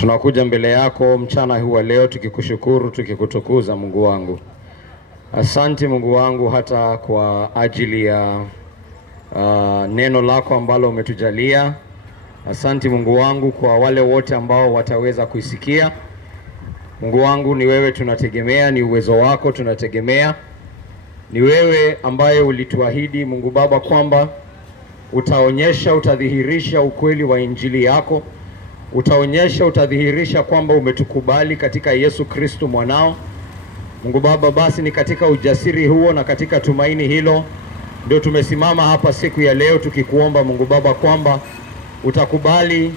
Tunakuja mbele yako mchana huu wa leo tukikushukuru, tukikutukuza Mungu wangu. Asante Mungu wangu hata kwa ajili ya neno lako ambalo umetujalia. Asante Mungu wangu kwa wale wote ambao wataweza kuisikia. Mungu wangu, ni wewe tunategemea, ni uwezo wako tunategemea. Ni wewe ambaye ulituahidi Mungu Baba kwamba utaonyesha, utadhihirisha ukweli wa injili yako. Utaonyesha, utadhihirisha kwamba umetukubali katika Yesu Kristo mwanao. Mungu Baba, basi ni katika ujasiri huo na katika tumaini hilo ndio tumesimama hapa siku ya leo tukikuomba Mungu Baba kwamba utakubali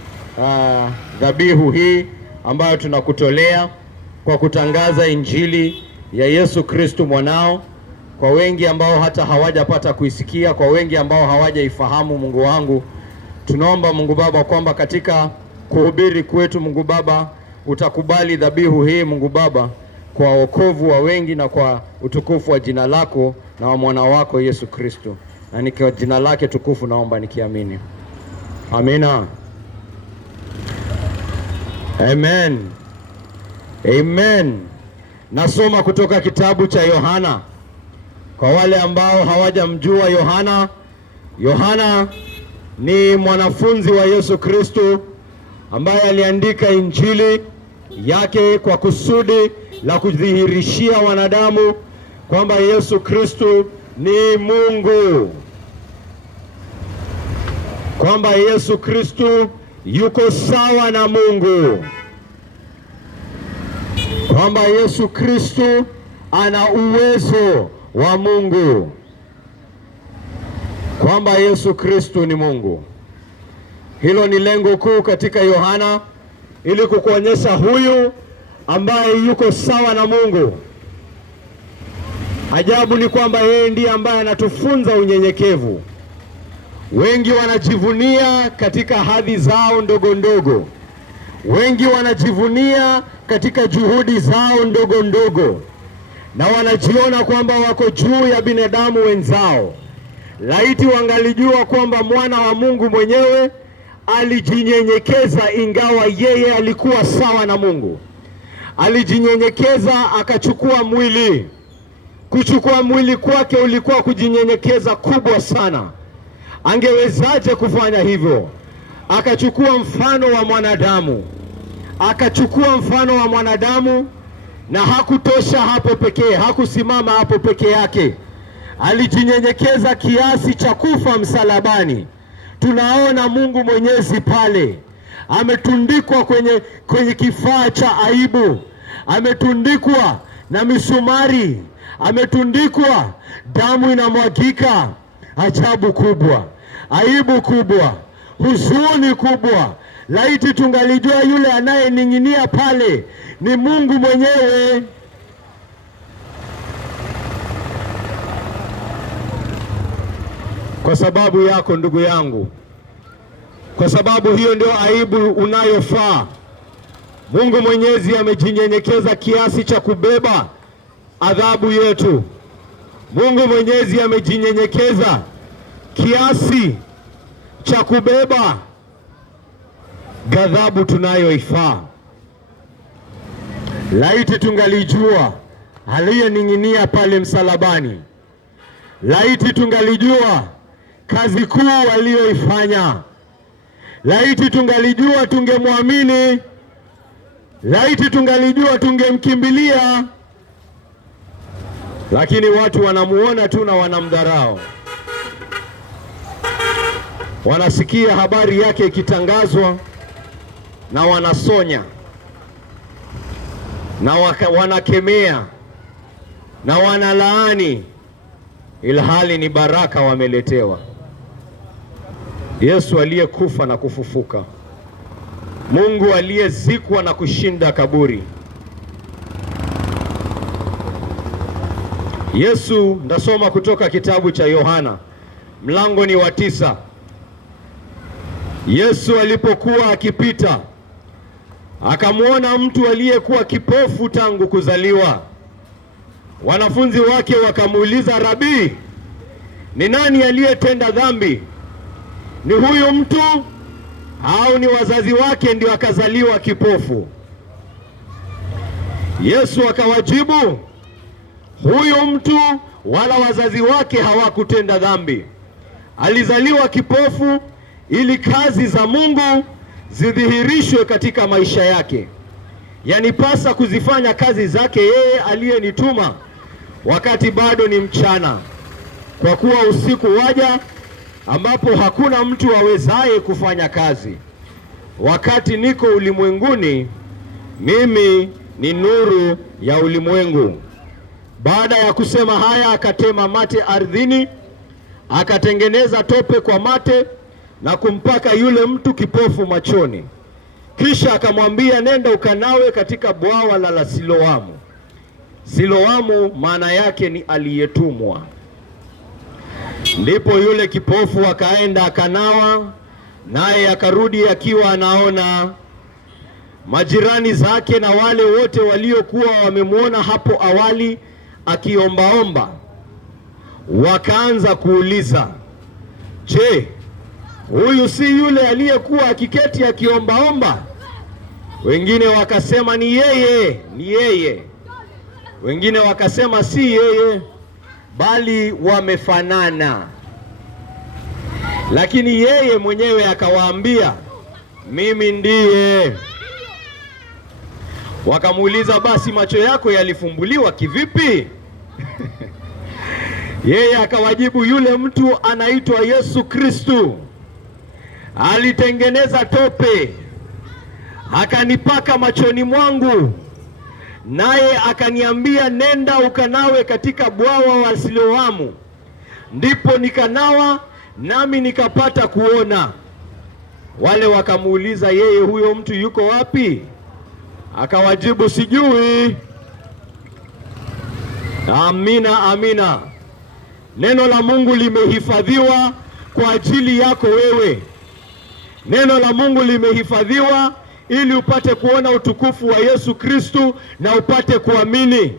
dhabihu hii ambayo tunakutolea kwa kutangaza injili ya Yesu Kristo mwanao kwa wengi ambao hata hawajapata kuisikia, kwa wengi ambao hawajaifahamu. Mungu wangu, tunaomba Mungu Baba kwamba katika kuhubiri kwetu Mungu Baba utakubali dhabihu hii Mungu Baba kwa wokovu wa wengi na kwa utukufu wa jina lako na wa mwana wako Yesu Kristo. Na ni kwa jina lake tukufu naomba nikiamini. Amina. Amen. Amen. Nasoma kutoka kitabu cha Yohana. Kwa wale ambao hawajamjua Yohana, Yohana ni mwanafunzi wa Yesu Kristo ambaye aliandika injili yake kwa kusudi la kudhihirishia wanadamu kwamba Yesu Kristo ni Mungu, kwamba Yesu Kristo yuko sawa na Mungu, kwamba Yesu Kristo ana uwezo wa Mungu, kwamba Yesu Kristo ni Mungu. Hilo ni lengo kuu katika Yohana, ili kukuonyesha huyu ambaye yuko sawa na Mungu. Ajabu ni kwamba yeye ndiye ambaye anatufunza unyenyekevu. Wengi wanajivunia katika hadhi zao ndogo ndogo. Wengi wanajivunia katika juhudi zao ndogo ndogo, na wanajiona kwamba wako juu ya binadamu wenzao. Laiti wangalijua kwamba mwana wa Mungu mwenyewe alijinyenyekeza, ingawa yeye alikuwa sawa na Mungu. Alijinyenyekeza akachukua mwili. Kuchukua mwili kwake ulikuwa kujinyenyekeza kubwa sana. Angewezaje kufanya hivyo? Akachukua mfano wa mwanadamu. Akachukua mfano wa mwanadamu, na hakutosha hapo pekee, hakusimama hapo peke yake. Alijinyenyekeza kiasi cha kufa msalabani. Tunaona Mungu Mwenyezi pale ametundikwa kwenye kifaa cha aibu, ametundikwa na misumari, ametundikwa, damu inamwagika. Ajabu kubwa, aibu kubwa, huzuni kubwa. Laiti tungalijua yule anayening'inia pale ni Mungu mwenyewe. Kwa sababu yako ndugu yangu, kwa sababu hiyo ndio aibu unayofaa. Mungu Mwenyezi amejinyenyekeza kiasi cha kubeba adhabu yetu. Mungu Mwenyezi amejinyenyekeza kiasi cha kubeba ghadhabu tunayoifaa. Laiti tungalijua aliyening'inia pale msalabani. Laiti tungalijua kazi kuu aliyoifanya. Laiti tungalijua tungemwamini. Laiti tungalijua tungemkimbilia. Lakini watu wanamuona tu na wanamdharau. Wanasikia habari yake ikitangazwa na wanasonya, na wanakemea, na wanalaani, ilhali ni baraka wameletewa. Yesu aliyekufa na kufufuka, Mungu aliyezikwa na kushinda kaburi. Yesu, ndasoma kutoka kitabu cha Yohana, mlango ni wa 9. Yesu alipokuwa akipita, akamwona mtu aliyekuwa kipofu tangu kuzaliwa. Wanafunzi wake wakamuuliza, Rabi, ni nani aliyetenda dhambi? Ni huyu mtu au ni wazazi wake ndio akazaliwa kipofu? Yesu akawajibu, huyu mtu wala wazazi wake hawakutenda dhambi. Alizaliwa kipofu ili kazi za Mungu zidhihirishwe katika maisha yake. Yanipasa kuzifanya kazi zake yeye aliyenituma wakati bado ni mchana, kwa kuwa usiku waja ambapo hakuna mtu awezaye kufanya kazi. Wakati niko ulimwenguni, mimi ni nuru ya ulimwengu. Baada ya kusema haya, akatema mate ardhini, akatengeneza tope kwa mate na kumpaka yule mtu kipofu machoni. Kisha akamwambia, nenda ukanawe katika bwawa la Siloamu. Siloamu maana yake ni aliyetumwa. Ndipo yule kipofu akaenda akanawa, naye akarudi akiwa anaona. Majirani zake na wale wote waliokuwa wamemwona hapo awali akiombaomba wakaanza kuuliza, je, huyu si yule aliyekuwa akiketi akiombaomba? Wengine wakasema ni yeye, ni yeye. Wengine wakasema si yeye, bali wamefanana. Lakini yeye mwenyewe akawaambia, mimi ndiye. Wakamuuliza, basi macho yako yalifumbuliwa kivipi? Yeye akawajibu, yule mtu anaitwa Yesu Kristo. Alitengeneza tope, akanipaka machoni mwangu, naye akaniambia, nenda ukanawe katika bwawa wa Siloamu. Ndipo nikanawa, nami nikapata kuona. Wale wakamuuliza yeye, huyo mtu yuko wapi? Akawajibu, sijui. Amina, amina. Neno la Mungu limehifadhiwa kwa ajili yako wewe. Neno la Mungu limehifadhiwa ili upate kuona utukufu wa Yesu Kristo na upate kuamini.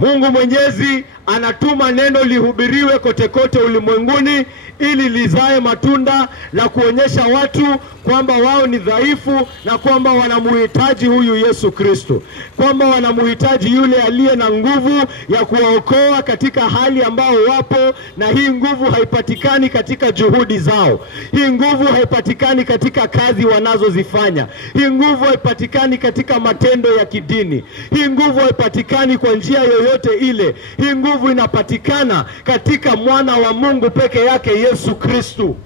Mungu Mwenyezi anatuma neno lihubiriwe kote kote ulimwenguni ili lizae matunda la kuonyesha watu kwamba wao ni dhaifu na kwamba wanamuhitaji huyu Yesu Kristo, kwamba wanamuhitaji yule aliye na nguvu ya kuwaokoa katika hali ambao wapo, na hii nguvu haipatikani katika juhudi zao. Hii nguvu haipatikani katika kazi wanazozifanya. Hii nguvu haipatikani katika matendo ya kidini. Hii nguvu haipatikani kwa njia yoyote ile. Hii nguvu inapatikana katika mwana wa Mungu peke yake, Yesu Kristo.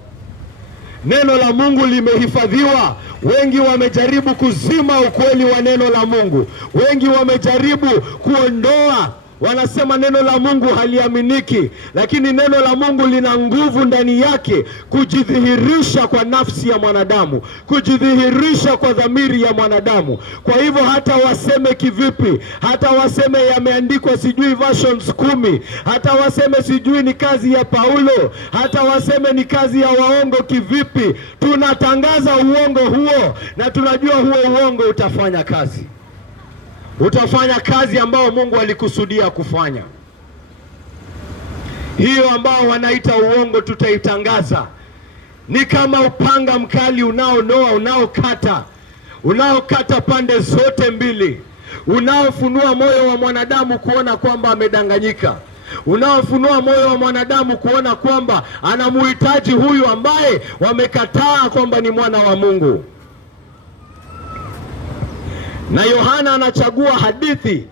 Neno la Mungu limehifadhiwa. Wengi wamejaribu kuzima ukweli wa neno la Mungu. Wengi wamejaribu kuondoa, wanasema neno la Mungu haliaminiki, lakini neno la Mungu lina nguvu ndani yake kujidhihirisha kwa nafsi ya mwanadamu, kujidhihirisha kwa dhamiri ya mwanadamu. Kwa hivyo hata waseme kivipi, hata waseme yameandikwa sijui versions 10, hata waseme sijui ni kazi ya Paulo, hata waseme ni kazi ya waongo kivipi, tunatangaza uongo huo na tunajua huo uongo utafanya kazi. Utafanya kazi ambayo Mungu alikusudia kufanya. Hiyo ambao wanaita uongo tutaitangaza. Ni kama upanga mkali unaonoa, unaokata pande zote mbili, unaofunua moyo wa mwanadamu kuona kwamba amedanganyika, unaofunua moyo wa mwanadamu kuona kwamba anamuhitaji huyu ambaye wamekataa kwamba ni mwana wa Mungu. Na Yohana anachagua hadithi,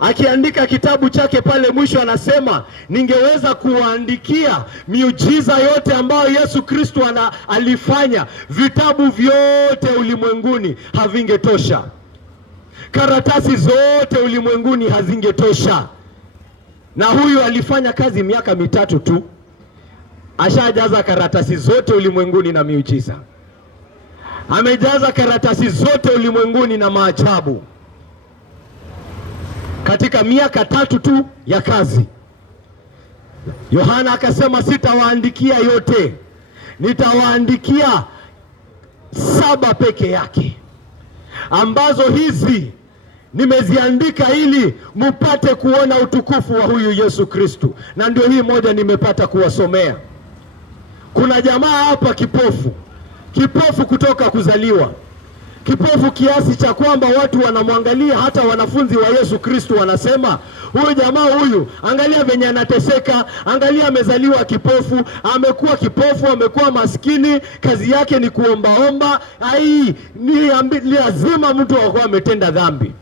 akiandika kitabu chake pale mwisho anasema, ningeweza kuwaandikia miujiza yote ambayo Yesu Kristo alifanya, vitabu vyote ulimwenguni havingetosha. Karatasi zote ulimwenguni hazingetosha. Na huyu alifanya kazi miaka 3 tu, ashajaza karatasi zote ulimwenguni na miujiza. Amejaza karatasi zote ulimwenguni na maajabu katika miaka 3 tu ya kazi. Yohana akasema, sitawaandikia yote, nitawaandikia 7 peke yake, ambazo hizi nimeziandika ili mupate kuona utukufu wa huyu Yesu Kristo. Na ndio hii moja nimepata kuwasomea. Kuna jamaa hapa kipofu, kipofu kutoka kuzaliwa, kipofu kiasi cha kwamba watu wanamwangalia, hata wanafunzi wa Yesu Kristo wanasema, huyu jamaa huyu, angalia venye anateseka, angalia amezaliwa kipofu, amekuwa kipofu, amekuwa maskini, kazi yake ni kuombaomba. Ni lazima mtu akuwa ametenda dhambi.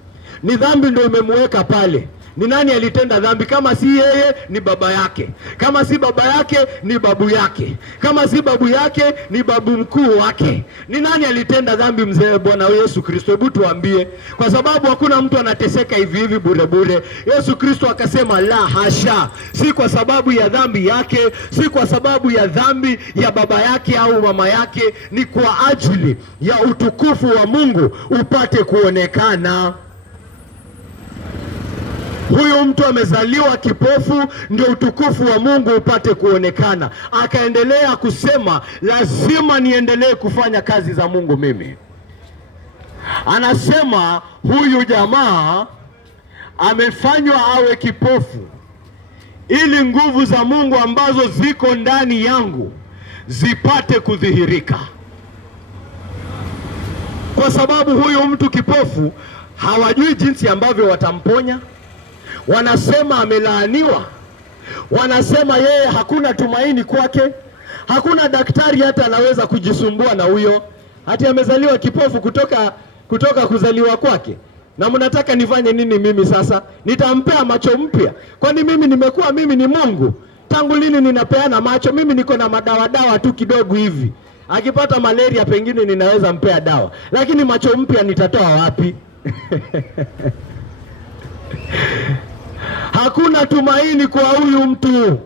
Ni dhambi ndio imemweka pale. Ni nani alitenda dhambi? Kama si yeye, ni baba yake. Kama si baba yake, ni babu yake. Kama si babu yake, ni babu mkuu wake. Ni nani alitenda dhambi? Mzee Bwana Yesu Kristo. Hebu tuambie, kwa sababu hakuna mtu anateseka hivi hivi bure bure. Yesu Kristo akasema la hasha, si kwa sababu ya dhambi yake, si kwa sababu ya dhambi ya baba yake au mama yake, ni kwa ajili ya utukufu wa Mungu upate kuonekana. Huyu mtu amezaliwa kipofu ndio utukufu wa Mungu upate kuonekana. Akaendelea kusema, lazima niendelee kufanya kazi za Mungu mimi. Anasema huyu jamaa amefanywa awe kipofu ili nguvu za Mungu ambazo ziko ndani yangu zipate kudhihirika. Kwa sababu huyu mtu kipofu hawajui jinsi ambavyo watamponya. Wanasema amelaaniwa, wanasema yeye hakuna tumaini kwake, hakuna daktari hata anaweza kujisumbua na huyo, hati amezaliwa kipofu kutoka kuzaliwa kwake. Na mnataka nifanye nini mimi sasa? Nitampea macho mpya? Kwani mimi ni Mungu? Tangu lini ninapeana macho? Mimi niko na madawa tu kidogo hivi, akipata malaria pengine ninaweza mpea dawa, lakini macho mpya nitatoa wapi? Hakuna tumaini kwa huyu mtu,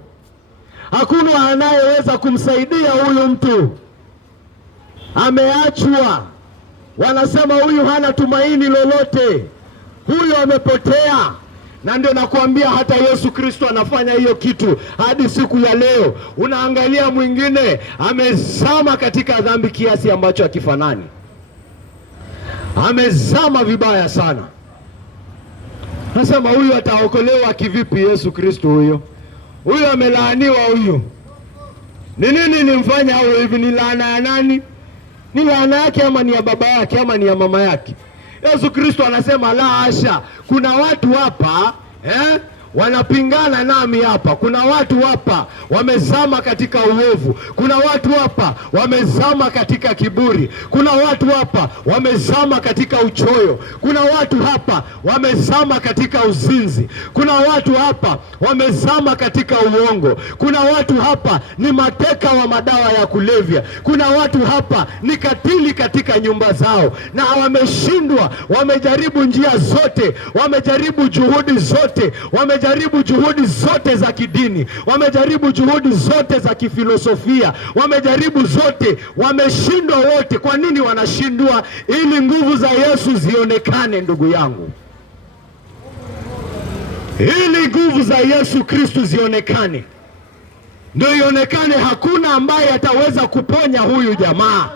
hakuna anayeweza kumsaidia huyu mtu, ameachwa. Wanasema huyu hana tumaini lolote, huyu amepotea. Na ndio nakwambia hata Yesu Kristo anafanya hiyo kitu hadi siku ya leo. Unaangalia mwingine amezama katika dhambi kiasi ambacho hakifanani, amezama vibaya sana. Nasema huyu ataokolewa kivipi? Yesu Kristo huyu amelaaniwa. Huyu ni nini nimfanya awe hivi? Ni laana ya nani? Ni laana yake ama ni ya baba yake ama ni ya mama yake? Yesu Kristo anasema la hasha. Kuna watu hapa wanapingana nami hapa. Kuna watu hapa wamezama katika uovu. Kuna watu hapa wamezama katika kiburi. Kuna watu hapa wamezama katika uchoyo. Kuna watu hapa wamezama katika uzinzi. Kuna watu hapa wamezama katika uongo. Kuna watu hapa ni mateka wa madawa ya kulevya. Kuna watu hapa ni katili katika nyumba zao, na wameshindwa. Wamejaribu njia zote, wamejaribu juhudi zote, wamejaribu juhudi zote za kidini, wamejaribu juhudi zote za kifilosofia, wamejaribu zote, wameshindwa wote. Kwa nini wanashindwa? Ili nguvu za Yesu zionekane, ndugu yangu, ili nguvu za Yesu Kristo zionekane, ndio ionekane. Hakuna ambaye ataweza kuponya huyu jamaa.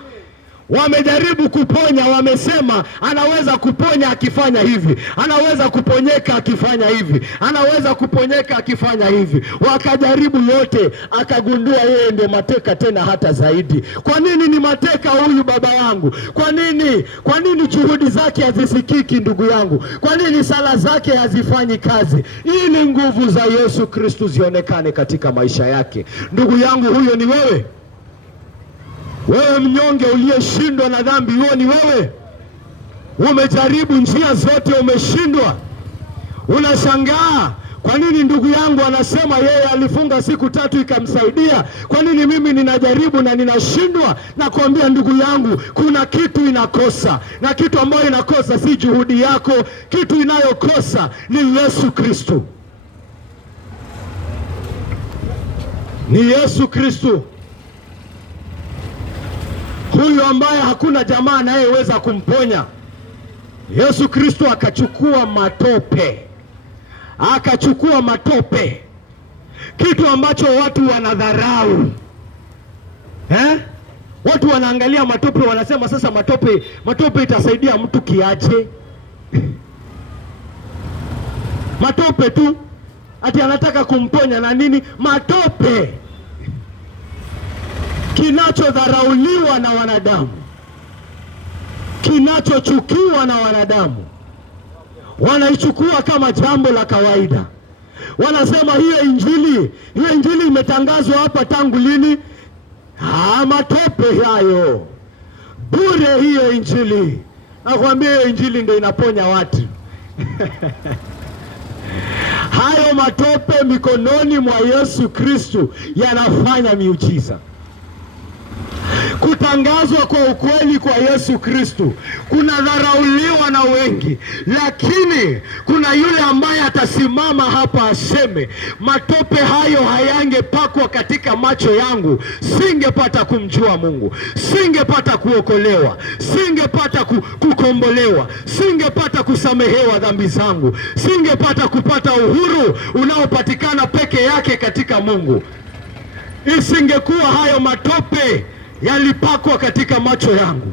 Wamejaribu kuponya, wamesema anaweza kuponya akifanya hivi, anaweza kuponyeka akifanya hivi, anaweza kuponyeka akifanya hivi. Wakajaribu yote, akagundua yeye ndio mateka, tena hata zaidi. Kwa nini ni mateka huyu baba yangu? Kwa nini juhudi zake hazisikiki ndugu yangu? Kwa nini sala zake hazifanyi kazi? Ili nguvu za Yesu Kristo zionekane katika maisha yake. Ndugu yangu, huyo ni wewe. Wewe mnyonge uliyeshindwa na dhambi, huo ni wewe. Umejaribu njia zote, umeshindwa. Unashangaa kwa nini ndugu yangu anasema yeye alifunga siku 3 ikamsaidia. Kwa nini mimi ninajaribu na ninashindwa? Nakwambia ndugu yangu, kuna kitu inakosa, na kitu ambayo inakosa si juhudi yako. Kitu inayokosa ni Yesu Kristo, ni Yesu Kristo. Huyu ambaye hakuna jamaa anayeweza kumponya. Yesu Kristo akachukua matope, kitu ambacho watu wanadharau. Watu wanaangalia matope, wanasema sasa matope itasaidia mtu kiaje? Matope tu, ati anataka kumponya na nini? Matope. kinachodharauliwa na wanadamu, kinachochukiwa na wanadamu, wanaichukua kama jambo la kawaida. Wanasema hiyo injili imetangazwa hapa tangu lini? Matope hayo, bure hiyo injili. Nakwambia hiyo injili ndio inaponya watu. Hayo matope mikononi mwa Yesu Kristo yanafanya miujiza. Kutangazwa kwa ukweli kwa Yesu Kristo kunadharauliwa na wengi, lakini kuna yule ambaye atasimama hapa aseme, matope hayo hayangepakwa katika macho yangu, singepata kumjua Mungu, singepata kuokolewa, singepata kukombolewa, singepata kusamehewa dhambi zangu, singepata kupata uhuru unaopatikana peke yake katika Mungu. Isingekuwa hayo matope yalipakwa katika macho yangu.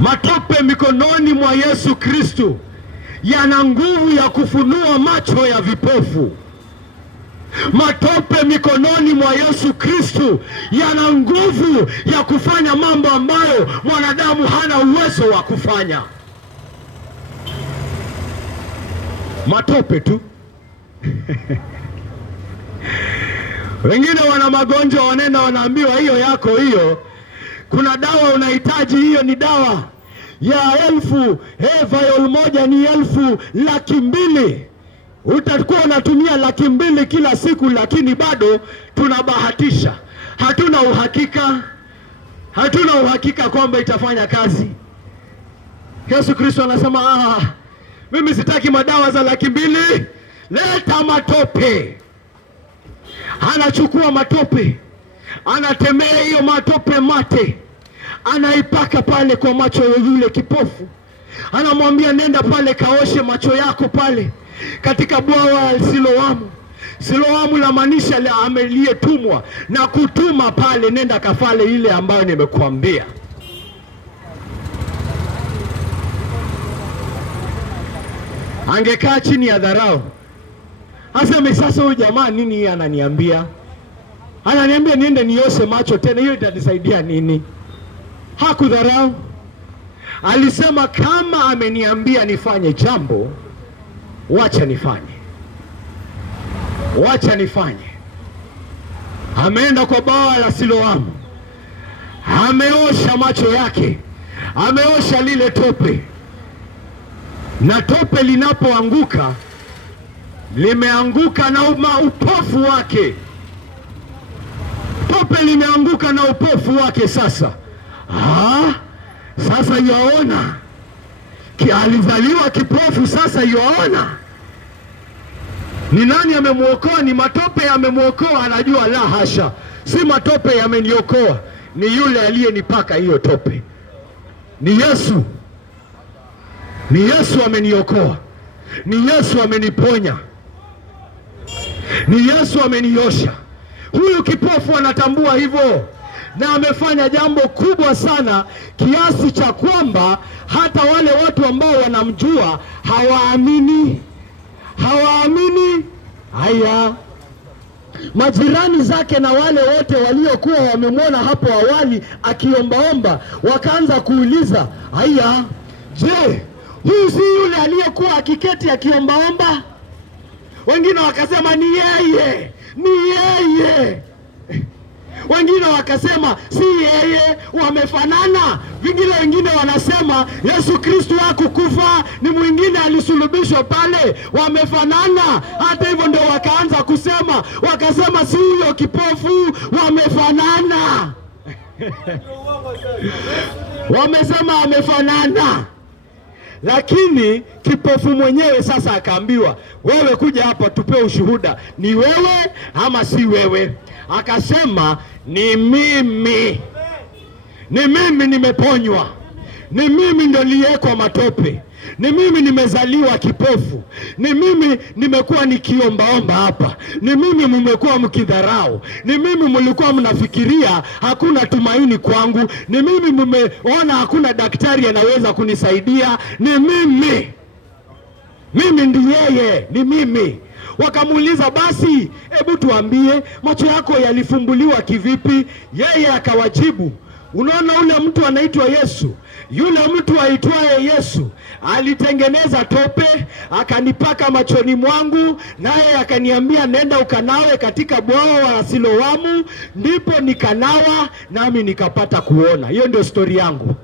Matope mikononi mwa Yesu Kristo yana nguvu ya kufunua macho ya vipofu. Matope mikononi mwa Yesu Kristo yana nguvu ya kufanya mambo ambayo mwanadamu hana uwezo wa kufanya. Matope tu. Wengine wana magonjwa, wanaenda wanaambiwa hiyo yako hiyo, kuna dawa unahitaji, hiyo ni dawa ya 1000, vial moja ni 1,200,000. Utakuwa unatumia 200,000 kila siku, lakini bado tunabahatisha. Hatuna uhakika kwamba itafanya kazi. Yesu Kristo anasema, mimi sitaki madawa za 200,000, leta matope. Anachukua matope, anatemea hiyo matope mate, anaipaka pale kwa macho ya yule kipofu. Anamwambia, nenda pale kaoshe macho yako pale katika bwawa la Siloamu. Siloamu la maanisha ameliyetumwa na kutuma pale, nenda kafale ile ambayo nimekuambia. Angekaa chini ya dharau, aseme sasa huyu jamaa nini hii ananiambia? Ananiambia niende nioshe macho tena, hiyo itanisaidia nini? Hakudharau. Alisema kama ameniambia nifanye jambo, wacha nifanye. Ameenda kwa bwawa la Siloamu, ameosha macho yake, ameosha lile tope. Na tope linapoanguka, limeanguka na upofu wake. Tope limeanguka na upofu wake. Sasa yaona, alizaliwa kipofu, sasa yaona. Ni nani amemwokoa? Ni matope yamemwokoa? Anajua la hasha, si matope yameniokoa, ni yule aliyenipaka hiyo tope. Ni Yesu. Ni Yesu ameniokoa, ni Yesu ameniponya, ni Yesu ameniosha. Huyu kipofu anatambua hivyo, na amefanya jambo kubwa sana kiasi cha kwamba hata wale watu ambao wanamjua hawaamini. Haya, majirani zake na wale wote waliokuwa wamemwona hapo awali akiombaomba wakaanza kuuliza, haya, je, huyu si yule aliyekuwa akiketi akiombaomba? Wengine wakasema ni yeye. Wengine wakasema si yeye, wamefanana. Wengine wanasema Yesu Kristo hakukufa, ni mwingine alisulubishwa pale, wamefanana. Hata hivyo ndio wakaanza kusema, wakasema si huyo kipofu, wamefanana. Wamesema wamefanana. Lakini kipofu mwenyewe sasa akaambiwa, wewe kuja hapa tupe ushuhuda, ni wewe ama si wewe? Akasema, ni mimi nimeponywa, ni mimi ndio niliyekwa matope, ni mimi nimezaliwa kipofu, ni mimi nimekuwa nikiombaomba hapa, ni mimi mmekuwa mkidharau, ni mimi mlikuwa mnafikiria hakuna tumaini kwangu, ni mimi mmeona hakuna daktari anaweza kunisaidia, ni mimi ndiye yeye, ni mimi. Wakamuuliza, basi hebu tuambie, macho yako yalifumbuliwa kivipi? Yeye akawajibu, unaona ule mtu anaitwa Yesu, yule mtu aitwaye Yesu alitengeneza tope akanipaka machoni mwangu, naye akaniambia, nenda ukanawe katika bwawa wa Siloamu. Ndipo nikanawa nami nikapata kuona. Hiyo ndio stori yangu,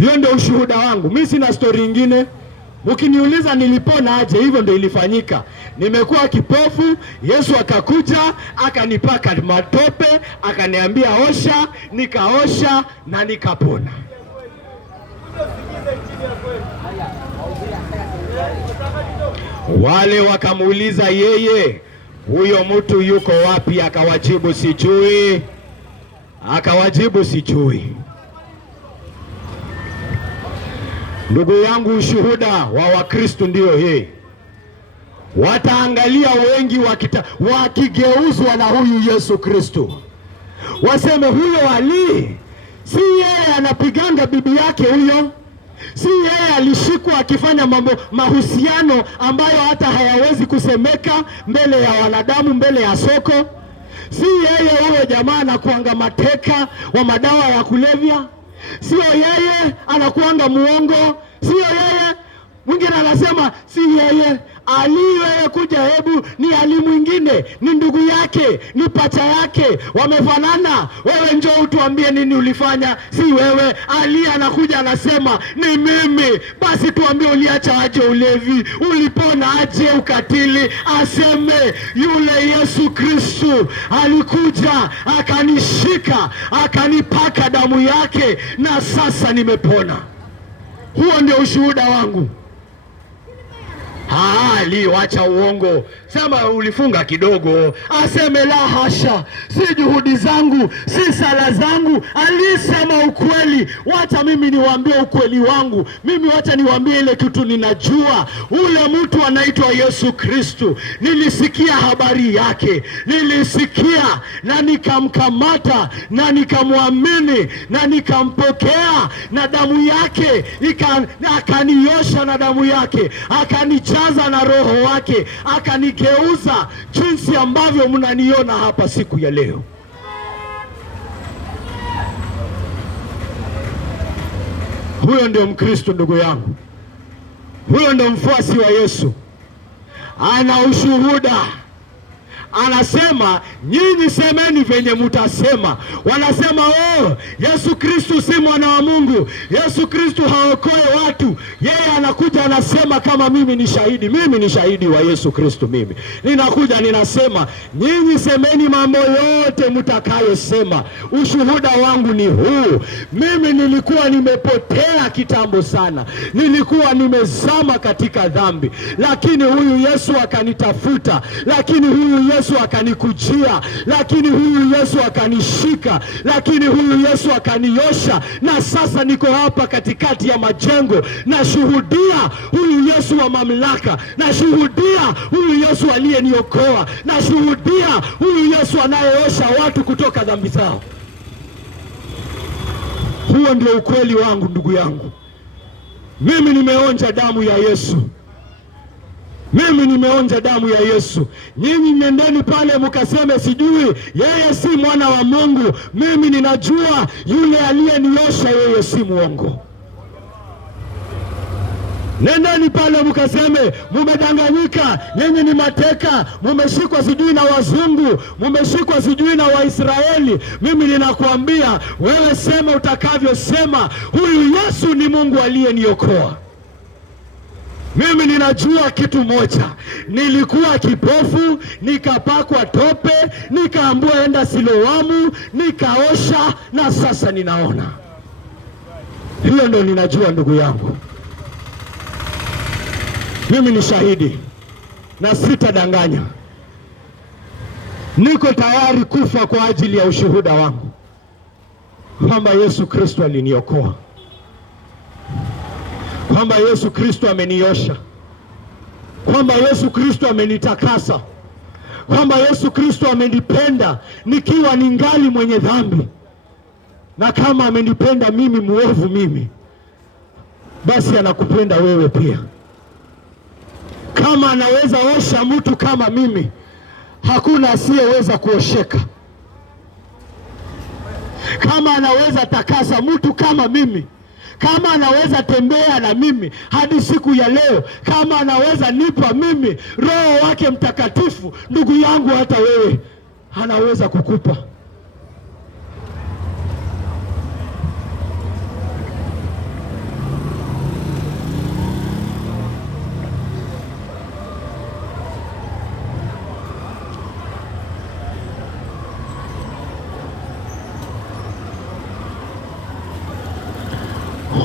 hiyo ndio ushuhuda wangu. Mimi sina stori nyingine. Ukiniuliza nilipona aje, hivyo ndio ilifanyika. Nimekuwa kipofu, Yesu akakuja akanipaka matope akaniambia osha, nikaosha na nikapona. Wale wakamuuliza yeye, huyo mtu yuko wapi? Akawajibu sijui, akawajibu sijui. Ndugu yangu, ushuhuda wa Wakristo ndio hii. Wataangalia wengi wakigeuzwa na huyu Yesu Kristo, waseme huyo Ali, si yeye anapiganga bibi yake huyo? Si yeye alishikwa akifanya mahusiano ambayo hata hayawezi kusemeka mbele ya wanadamu, mbele ya soko? Si yeye huyo jamaa anakuanga mateka wa madawa ya kulevya? Sio yeye anakuanga muongo? Sio yeye? Mwingine anasema si yeye. Ali, wewe kuja, hebu ni Ali mwingine, ni ndugu yake, ni pacha yake, wamefanana. Wewe njoo utuambie nini ulifanya. Si wewe. Ali anakuja anasema ni mimi. Basi tuambie, uliacha aje ulevi? Ulipona aje ukatili? Aseme yule Yesu Kristo alikuja akanishika akanipaka damu yake na sasa nimepona. Huo ndio ushuhuda wangu. Ali, wacha uongo. Sema ulifunga kidogo. Aseme la hasha, si juhudi zangu, si sala zangu. Alisema ukweli. Wacha mimi niwaambie ukweli wangu. Mimi wacha niwaambie ile kitu ninajua. Ule mtu anaitwa Yesu Kristo, nilisikia habari yake, nilisikia na nikamkamata na nikamwamini na nikampokea, na damu yake akaniosha, na damu yake akanijaza na roho wake, akanigeuza jinsi ambavyo mnaniona hapa siku ya leo. Huyo ndio Mkristo, ndugu yangu. Huyo ndio mfuasi wa Yesu. Ana ushuhuda. Anasema nyinyi semeni venye mutasema. Wanasema Yesu Kristo si mwana wa Mungu, Yesu Kristo haokoe watu. Yeye anakuja anasema kama mimi ni shahidi. Mimi ni shahidi wa Yesu Kristo. Mimi ninakuja ninasema nyinyi semeni mambo yote mutakayosema. Ushuhuda wangu ni huu. Mimi nilikuwa nimepotea kitambo sana, nilikuwa nimezama katika dhambi, lakini huyu Yesu akanitafuta, lakini huyu Yesu akanikujia, lakini huyu Yesu akanishika, lakini huyu Yesu akaniosha, na sasa niko hapa katikati ya majengo. Nashuhudia huyu Yesu wa mamlaka, nashuhudia huyu Yesu aliyeniokoa, nashuhudia huyu Yesu anayeosha watu kutoka dhambi zao. Huo ndio ukweli wangu, ndugu yangu. Mimi nimeonja damu ya Yesu. Mimi nimeonja damu ya Yesu. Nyinyi nendeni pale mukaseme sijui yeye si mwana wa Mungu. Mimi ninajua yule aliyeniosha yeye si muongo. Nendeni pale mukaseme mumedanganyika, nyinyi ni mateka, mumeshikwa sijui na wazungu, mumeshikwa sijui na Waisraeli. Mimi ninakuambia wewe, sema utakavyosema, huyu Yesu ni Mungu aliyeniokoa. Mimi ninajua kitu moja, nilikuwa kipofu, nikapakwa tope, nikaambiwa enda Siloamu, nikaosha, na sasa ninaona. Hiyo ndio ninajua, ndugu yangu. Mimi ni shahidi na sitadanganya. Niko tayari kufa kwa ajili ya ushuhuda wangu kwamba Yesu Kristo aliniokoa, kwamba Yesu Kristo ameniosha, kwamba Yesu Kristo amenitakasa, kwamba Yesu Kristo amenipenda nikiwa ningali mwenye dhambi. Na kama amenipenda mimi muovu mimi, basi anakupenda wewe pia. Kama anaweza osha mtu kama mimi, hakuna asiyeweza kuosheka. Kama anaweza takasa mtu kama mimi, kama anaweza tembea na mimi hadi siku ya leo, kama anaweza nipa mimi Roho wake Mtakatifu, ndugu yangu, hata wewe anaweza kukupa.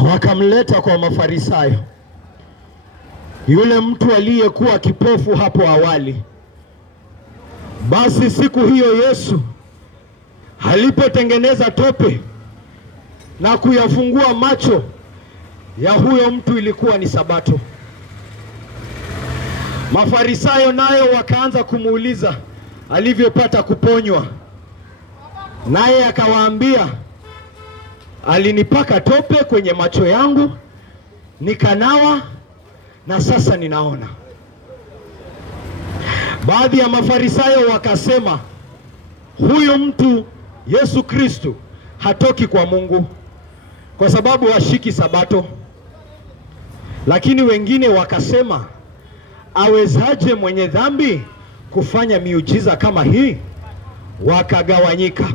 Wakamleta kwa Mafarisayo, yule mtu aliyekuwa kipofu hapo awali. Basi siku hiyo Yesu alipotengeneza tope na kuyafungua macho ya huyo mtu, ilikuwa ni Sabato. Mafarisayo nayo wakaanza kumuuliza alivyopata kuponywa, naye akawaambia, alinipaka tope kwenye macho yangu, nikanawa, na sasa ninaona. Baadhi ya Mafarisayo wakasema, huyu mtu Yesu Kristo hatoki kwa Mungu kwa sababu hashiki Sabato. Lakini wengine wakasema, awezaje mwenye dhambi kufanya miujiza kama hii? Wakagawanyika.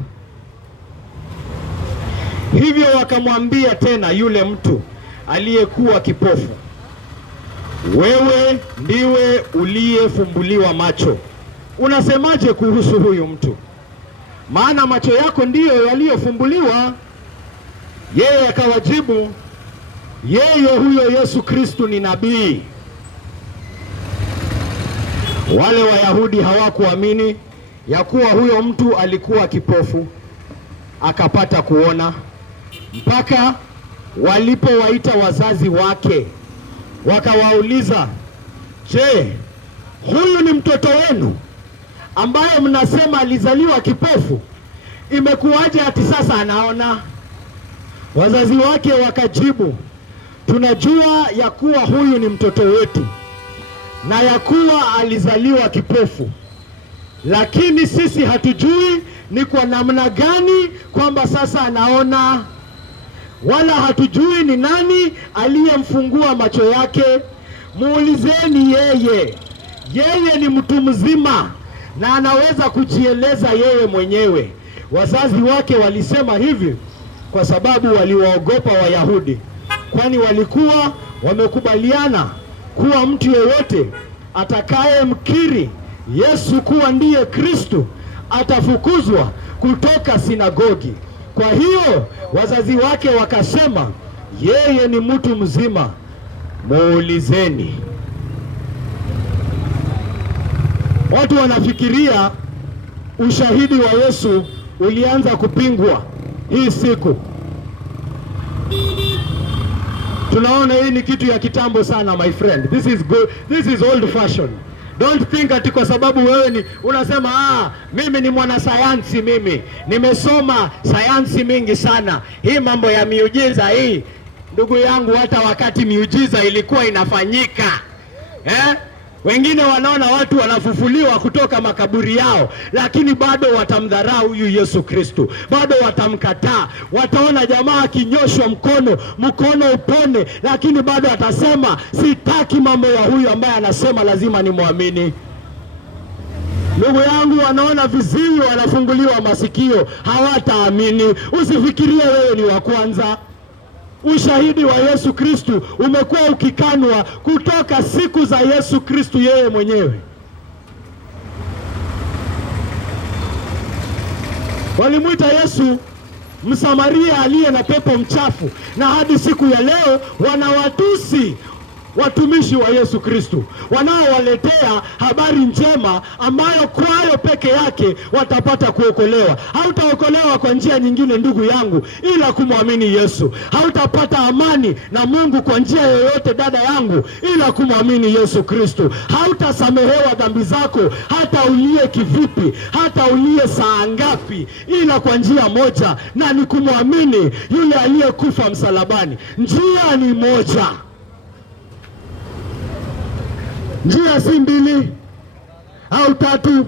Hivyo wakamwambia tena yule mtu aliyekuwa kipofu, wewe ndiwe uliyefumbuliwa macho, unasemaje kuhusu huyu mtu? Maana macho yako ndiyo yaliyofumbuliwa. Yeye akawajibu, yeye huyo Yesu Kristo ni nabii. Wale Wayahudi hawakuamini ya kuwa huyo mtu alikuwa kipofu akapata kuona, mpaka walipowaita wazazi wake wakawauliza, je, huyu ni mtoto wenu ambaye mnasema alizaliwa kipofu? Imekuwaje ati sasa anaona? Wazazi wake wakajibu, tunajua ya kuwa huyu ni mtoto wetu na ya kuwa alizaliwa kipofu, lakini sisi hatujui ni kwa namna gani kwamba sasa anaona, wala hatujui ni nani aliyemfungua macho yake. Muulizeni yeye. Yeye ni mtu mzima na anaweza kujieleza yeye mwenyewe. Wazazi wake walisema hivi kwa sababu waliwaogopa Wayahudi, kwani walikuwa wamekubaliana kuwa mtu yeyote atakaye mkiri Yesu kuwa ndiye Kristo atafukuzwa kutoka sinagogi. Kwa hiyo wazazi wake wakasema, yeye ni mtu mzima, muulizeni. Watu wanafikiria ushahidi wa Yesu ulianza kupingwa hii siku. Tunaona hii ni kitu ya kitambo sana, my friend. This is good. This is old fashion. Don't think ati kwa sababu wewe ni unasema mimi ni mwanasayansi, mimi nimesoma sayansi mingi sana, hii mambo ya miujiza hii. Ndugu yangu, hata wakati miujiza ilikuwa inafanyika, wengine wanaona watu wanafufuliwa kutoka makaburi yao, lakini bado watamdharau huyu Yesu Kristo, bado watamkataa. Wataona jamaa akinyoshwa mkono upone, lakini bado atasema sitaki mambo ya huyu ambaye anasema lazima nimwamini. Ndugu yangu, wanaona viziwi wanafunguliwa masikio, hawataamini. Usifikirie wewe ni wa kwanza. Ushahidi wa Yesu Kristo umekuwa ukikanwa kutoka siku za Yesu Kristo yeye mwenyewe. Walimwita Yesu Msamaria aliye na pepo mchafu, na hadi siku ya leo wanawatusi watumishi wa Yesu Kristo, wanaowaletea habari njema ambayo kwayo peke yake watapata kuokolewa. Hautaokolewa kwa njia nyingine ndugu yangu ila kumwamini Yesu. Hautapata amani na Mungu kwa njia yoyote dada yangu ila kumwamini Yesu Kristo. Hautasamehewa dhambi zako hata ulie kivipi, hata ulie saa ngapi, ila kwa njia moja, na ni kumwamini yule aliyekufa msalabani. Njia ni moja. Njia si mbili au tatu.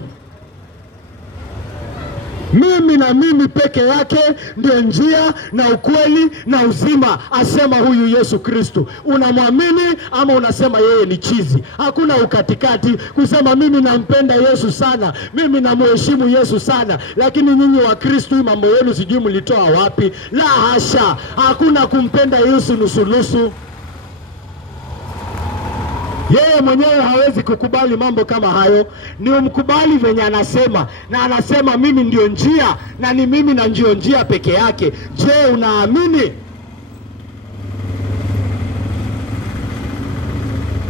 Mimi na mimi peke yake ndio njia na ukweli na uzima, asema huyu Yesu Kristo. Unamwamini ama unasema yeye ni chizi? Hakuna ukatikati kusema mimi nampenda Yesu sana, mimi namheshimu Yesu sana, lakini nyinyi wa Kristo mambo yenu sijui mlitoa wapi. La hasha, hakuna kumpenda Yesu nusu. Yeye mwenyewe hawezi kukubali mambo kama hayo. Ni umkubali venye anasema, na anasema mimi ndio njia na ni mimi na ndio njia peke yake. Je, unaamini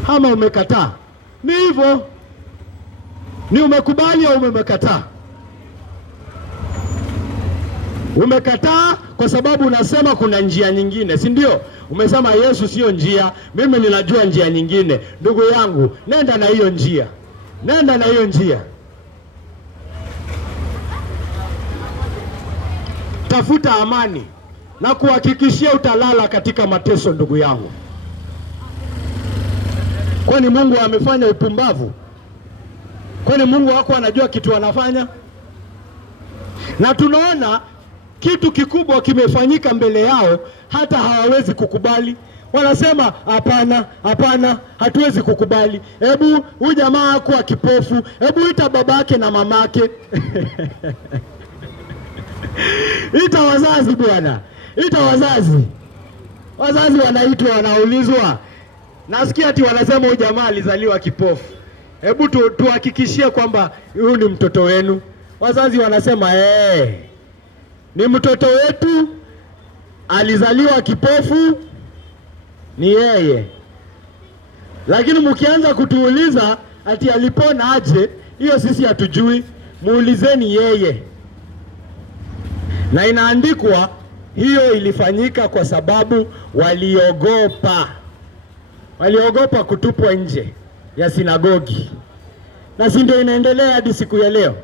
ama umekataa? Ni hivyo, ni umekubali au umekataa? Umekataa kwa sababu unasema kuna njia nyingine, si ndio? Umesema Yesu sio njia, mimi ninajua njia nyingine. Ndugu yangu, nenda na hiyo njia, nenda na hiyo njia. Tafuta amani na kuhakikishia utalala katika mateso, ndugu yangu. Kwani Mungu amefanya upumbavu? Kwani Mungu wako anajua kitu anafanya? Na tunaona kitu kikubwa kimefanyika mbele yao, hata hawawezi kukubali. Wanasema hapana, hapana, hatuwezi kukubali. Hebu huyu jamaa hakuwa kipofu, hebu ita babake na mamake. Ita wazazi bwana, ita wazazi. Wazazi wanaitwa, wanaulizwa. Nasikia ati wanasema huyu jamaa alizaliwa kipofu. Hebu tuhakikishie kwamba huyu ni mtoto wenu. Wazazi wanasema ni mtoto wetu, alizaliwa kipofu, ni yeye. Lakini mkianza kutuuliza ati alipona aje, hiyo sisi hatujui, muulizeni yeye. Na inaandikwa hiyo ilifanyika kwa sababu waliogopa kutupwa nje ya sinagogi. Na si ndio inaendelea hadi siku ya leo?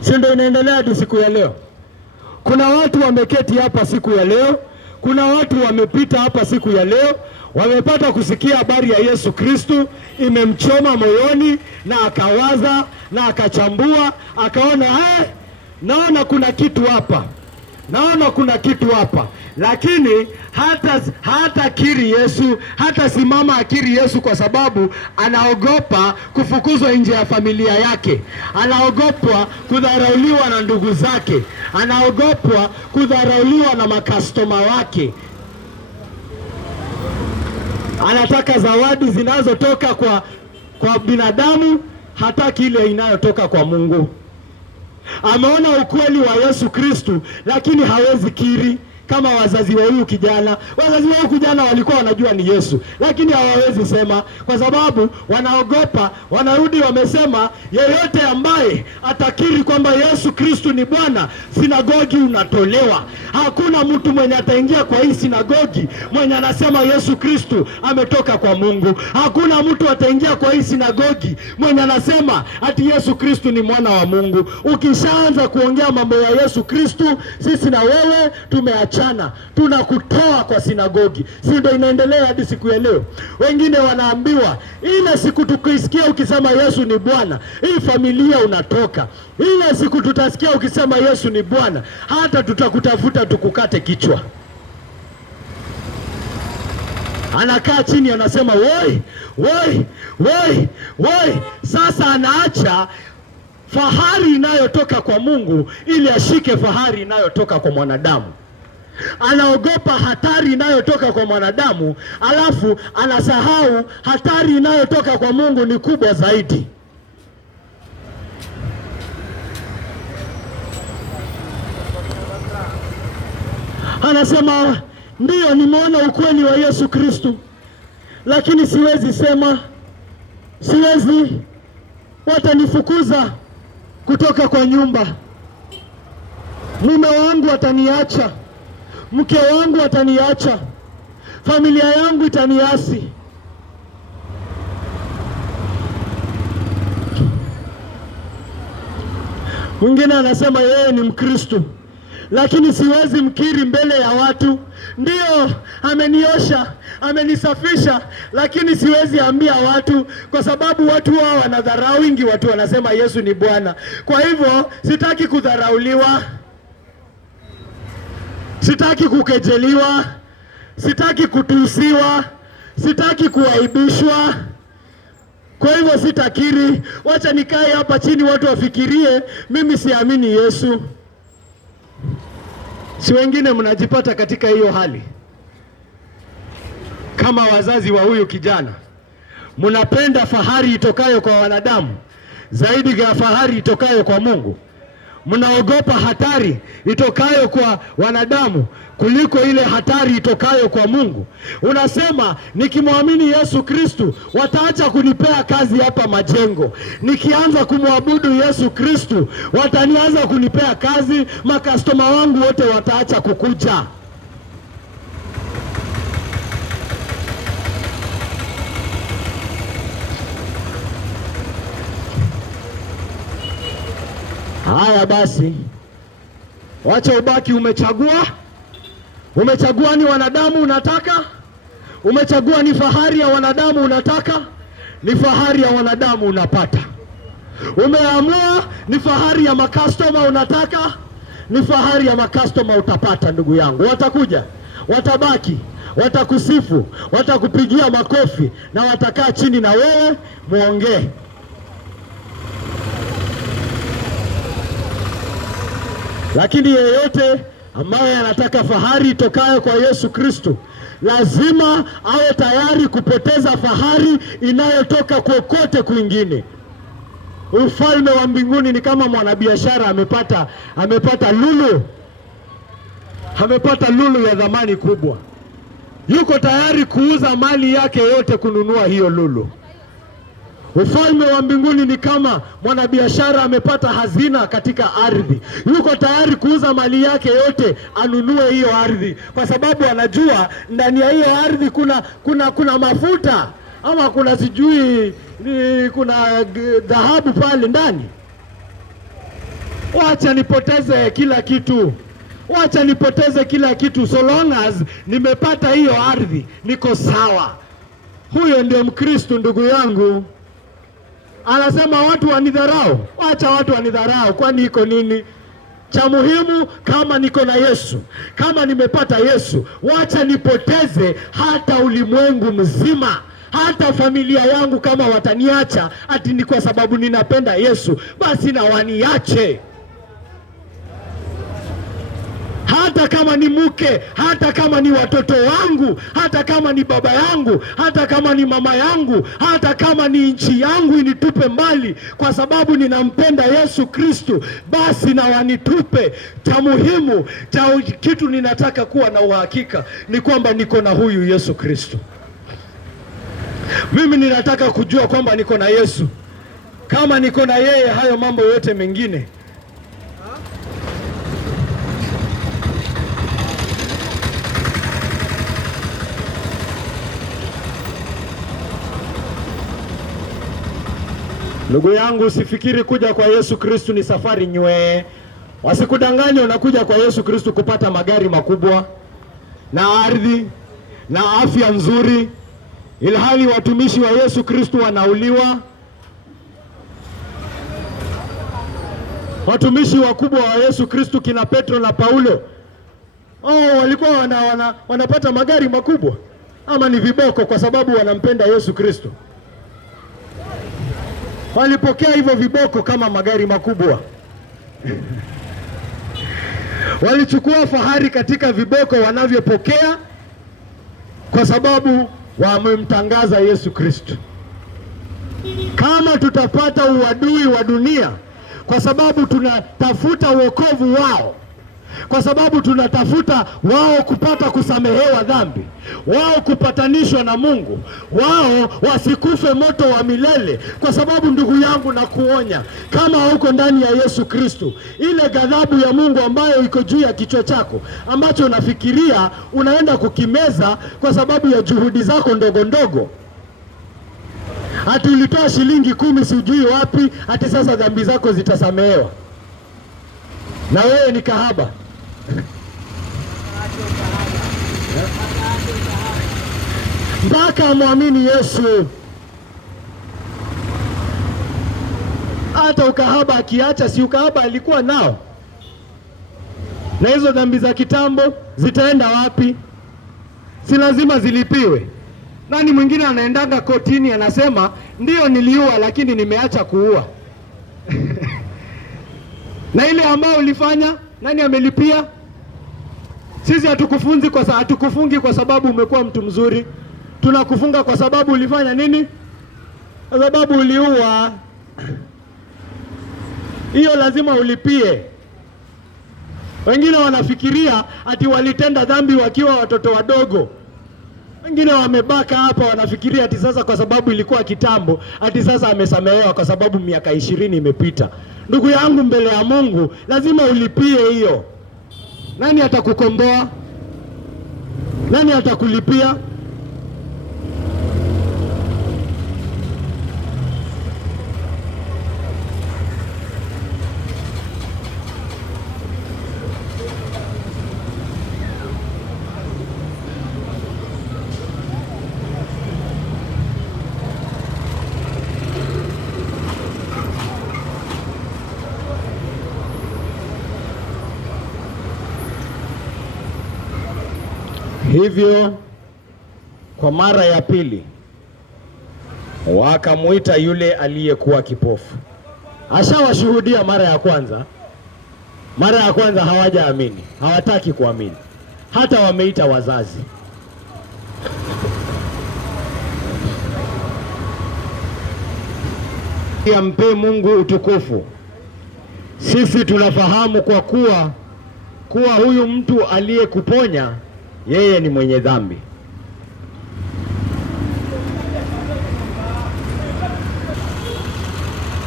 Si ndio inaendelea hadi siku ya leo? Kuna watu wameketi hapa siku ya leo, kuna watu wamepita hapa siku ya leo, wamepata kusikia habari ya Yesu Kristo, imemchoma moyoni, na akawaza na akachambua, akaona naona kuna kitu hapa, naona kuna kitu hapa. Lakini hata kiri Yesu, hata simama akiri Yesu, kwa sababu anaogopa kufukuzwa nje ya familia yake, anaogopa kudharauliwa na ndugu zake, anaogopa kudharauliwa na makastoma wake. Anataka zawadi zinazotoka kwa binadamu, hataki ile inayotoka kwa Mungu. Ameona ukweli wa Yesu Kristo, lakini hawezi kiri. Kama wazazi wa huyu kijana. Wazazi wa huyu kijana walikuwa wanajua ni Yesu, lakini hawawezi sema kwa sababu wanaogopa. Wanarudi wamesema, yeyote ambaye atakiri kwamba Yesu Kristo ni Bwana, sinagogi unatolewa. Hakuna mtu mwenye ataingia kwa hii sinagogi mwenye anasema Yesu Kristo ametoka kwa Mungu. Hakuna mtu ataingia kwa hii sinagogi mwenye anasema ati Yesu Kristo ni mwana wa Mungu. Ukishaanza kuongea mambo ya Yesu Kristo, sisi na wewe tumeachana, tunakutoa kwa sinagogi. Si ndio inaendelea hadi siku ya leo? Wengine wanaambiwa ile siku tukisikia ukisema Yesu ni Bwana, hii familia unatoka. Ile siku tutasikia ukisema Yesu ni Bwana, hata tutakutafuta tukukate kichwa. Anakaa chini anasema woi. Sasa anaacha fahari inayotoka kwa Mungu ili ashike fahari inayotoka kwa mwanadamu. Anaogopa hatari inayotoka kwa mwanadamu, alafu anasahau hatari inayotoka kwa Mungu ni kubwa zaidi. Anasema ndiyo, nimeona ukweli wa Yesu Kristo, lakini siwezi sema, siwezi, watanifukuza kutoka kwa nyumba, mume wangu ataniacha, mke wangu ataniacha, familia yangu itaniasi. Mwingine anasema yeye ni Mkristo, lakini siwezi mkiri mbele ya watu. Ndiyo, ameniosha, amenisafisha, lakini siwezi ambia watu kwa sababu watu wao wanadharau wingi, watu wanasema Yesu ni Bwana. Kwa hivyo sitaki kudharauliwa, sitaki kukejeliwa, sitaki kutusiwa, sitaki kuaibishwa. Kwa hivyo sitakiri, wacha nikae hapa chini watu wafikirie mimi siamini Yesu. Si wengine mnajipata katika hiyo hali? Kama wazazi wa huyu kijana, mnapenda fahari itokayo kwa wanadamu zaidi ya fahari itokayo kwa Mungu. Mnaogopa hatari itokayo kwa wanadamu kuliko ile hatari itokayo kwa Mungu. Unasema nikimwamini Yesu Kristu wataacha kunipea kazi hapa Majengo. Nikianza kumwabudu Yesu Kristu watanianza kunipea kazi, makastoma wangu wote wataacha kukuja. Haya basi, wacha ubaki umechagua. Umechagua ni wanadamu unataka? Umechagua ni fahari ya wanadamu unataka? Ni fahari ya wanadamu unapata. Umeamua ni fahari ya makastoma unataka? Ni fahari ya makastoma utapata. Ndugu yangu, watakuja, watabaki, watakusifu, watakupigia makofi na watakaa chini na wewe muongee. Lakini yeyote ambaye anataka fahari itokayo kwa Yesu Kristo lazima awe tayari kupoteza fahari inayotoka kokote kwingine. Ufalme wa mbinguni ni kama mwanabiashara amepata lulu. Amepata lulu ya dhamani kubwa. Yuko tayari kuuza mali yake yote kununua hiyo lulu. Ufalme wa mbinguni ni kama mwanabiashara amepata hazina katika ardhi. Yuko tayari kuuza mali yake yote anunue hiyo ardhi, kwa sababu anajua ndani ya hiyo ardhi kuna mafuta, ama kuna sijui kuna dhahabu pale ndani. Wacha nipoteze kila kitu. Wacha nipoteze kila kitu, so long as nimepata hiyo ardhi niko sawa. Huyo ndio Mkristo, ndugu yangu. Anasema watu wanidharau. Wacha watu wanidharau, kwani iko nini? Cha muhimu kama niko na Yesu, kama nimepata Yesu, wacha nipoteze hata ulimwengu mzima, hata familia yangu kama wataniacha ati ni kwa sababu ninapenda Yesu, basi na waniache. Hata kama ni mke, hata kama ni watoto wangu, hata kama ni baba yangu, hata kama ni mama yangu, hata kama ni nchi yangu initupe mbali, kwa sababu ninampenda Yesu Kristo, basi na wanitupe. Cha muhimu, cha kitu ninataka kuwa na uhakika ni kwamba niko na huyu Yesu Kristo. Mimi ninataka kujua kwamba niko na Yesu. Kama niko na yeye, hayo mambo yote mengine ndugu yangu, usifikiri kuja kwa Yesu Kristo ni safari nywe. Wasikudanganye unakuja kwa Yesu Kristo kupata magari makubwa na ardhi na afya nzuri, ilhali watumishi wa Yesu Kristo wanauliwa. Watumishi wakubwa wa Yesu Kristo kina Petro na Paulo, walikuwa wanapata magari makubwa, ama ni viboko kwa sababu wanampenda Yesu Kristo. Walipokea hivyo viboko kama magari makubwa. Walichukua fahari katika viboko wanavyopokea kwa sababu wamemtangaza Yesu Kristo. Kama tutapata uadui wa dunia kwa sababu tunatafuta wokovu wao, kwa sababu tunatafuta wao kupata kusamehewa dhambi, wao kupatanishwa na Mungu, wao wasikufe moto wa milele, kwa sababu ndugu yangu na kuonya, kama uko ndani ya Yesu Kristo, ile ghadhabu ya Mungu ambayo iko juu ya kichwa chako, ambacho unafikiria unaenda kukimeza kwa sababu ya juhudi zako ndogo ndogo. Ati ulitoa shilingi 10 sijui wapi, ati sasa dhambi zako zitasamehewa, na wewe ni kahaba. mpaka amwamini Yesu. Hata ukahaba akiacha, si ukahaba alikuwa nao, na hizo dhambi za kitambo zitaenda wapi? Si lazima zilipiwe? Nani mwingine anaendanga kotini anasema ndio niliua lakini nimeacha kuua? Na ile ambao ulifanya nani amelipia? Sisi hatukufungi kwa sababu umekuwa mtu mzuri. Tunakufunga kwa sababu ulifanya nini? Kwa sababu uliua. Hiyo lazima ulipie. Wengine wanafikiria ati walitenda dhambi wakiwa watoto wadogo. Wengine wamebaka hapa wanafikiria ati sasa kwa sababu ilikuwa kitambo, ati sasa amesamehewa kwa sababu miaka 20 imepita. Ndugu yangu, mbele ya Mungu lazima ulipie hiyo. Nani atakukomboa? Nani atakulipia? Hivyo kwa mara ya pili wakamuita yule aliyekuwa kipofu. Ashawashuhudia mara ya kwanza. Mara ya kwanza hawajaamini, hawataki kuamini, hata wameita wazazi. Mpe Mungu utukufu. Sisi tunafahamu kwa kuwa huyu mtu aliyekuponya yeye ni mwenye dhambi.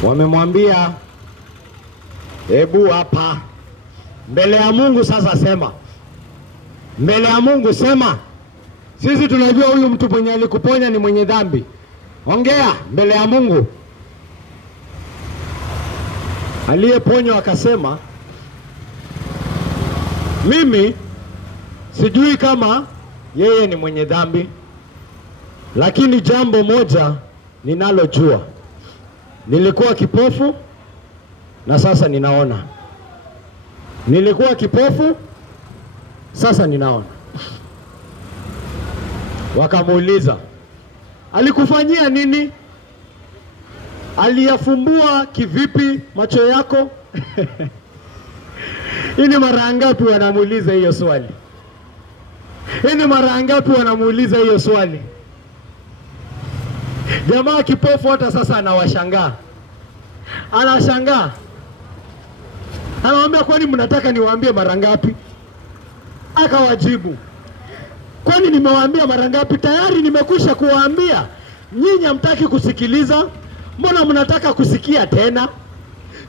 Wamemwambia, hebu hapa mbele ya Mungu sasa sema. Mbele ya Mungu sema. Sisi tunajua huyu mtu mwenye alikuponya ni mwenye dhambi. Ongea mbele ya Mungu. Aliyeponywa akasema, mimi sijui kama yeye ni mwenye dhambi, lakini jambo moja ninalojua, nilikuwa kipofu na sasa ninaona. Nilikuwa kipofu, sasa ninaona. Wakamuuliza, alikufanyia nini? Aliyafumbua kivipi macho yako? Hii ni mara ngapi wanamuuliza hiyo swali? Hii ni mara ngapi wanamuuliza hiyo swali? Jamaa kipofu hata sasa anawashangaa. Anashangaa. Anawaambia, kwani mnataka niwaambie mara ngapi? Akawajibu, kwani nimewaambia mara ngapi? Tayari nimekwisha kuwaambia. Nyinyi hamtaki kusikiliza. Mbona mnataka kusikia tena?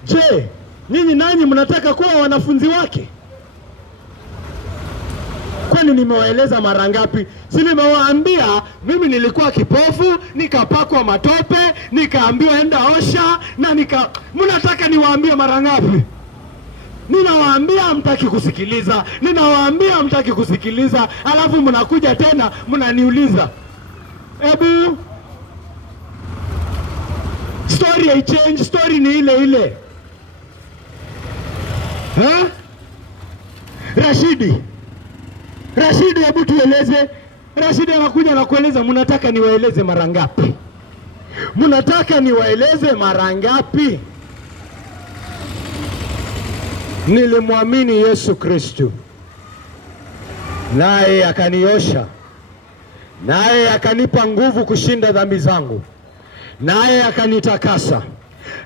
Je, nyinyi nanyi mnataka kuwa wanafunzi wake? Kwani nimewaeleza mara ngapi? Si nimewaambia mimi nilikuwa kipofu, nikapakwa matope, nikaambiwa enda osha, na mnataka niwaambie mara ngapi? Ninawaambia hamtaki kusikiliza. Ninawaambia hamtaki kusikiliza, alafu mnakuja tena mnaniuliza. Ebu story haichange, story ni ile ile. Rashidi, hebu tueleze. Rashidi anakuja na kueleza, mnataka niwaeleze mara ngapi? Mnataka niwaeleze mara ngapi? Nilimwamini Yesu Kristo, naye akaniosha, naye akanipa nguvu kushinda dhambi zangu, naye akanitakasa,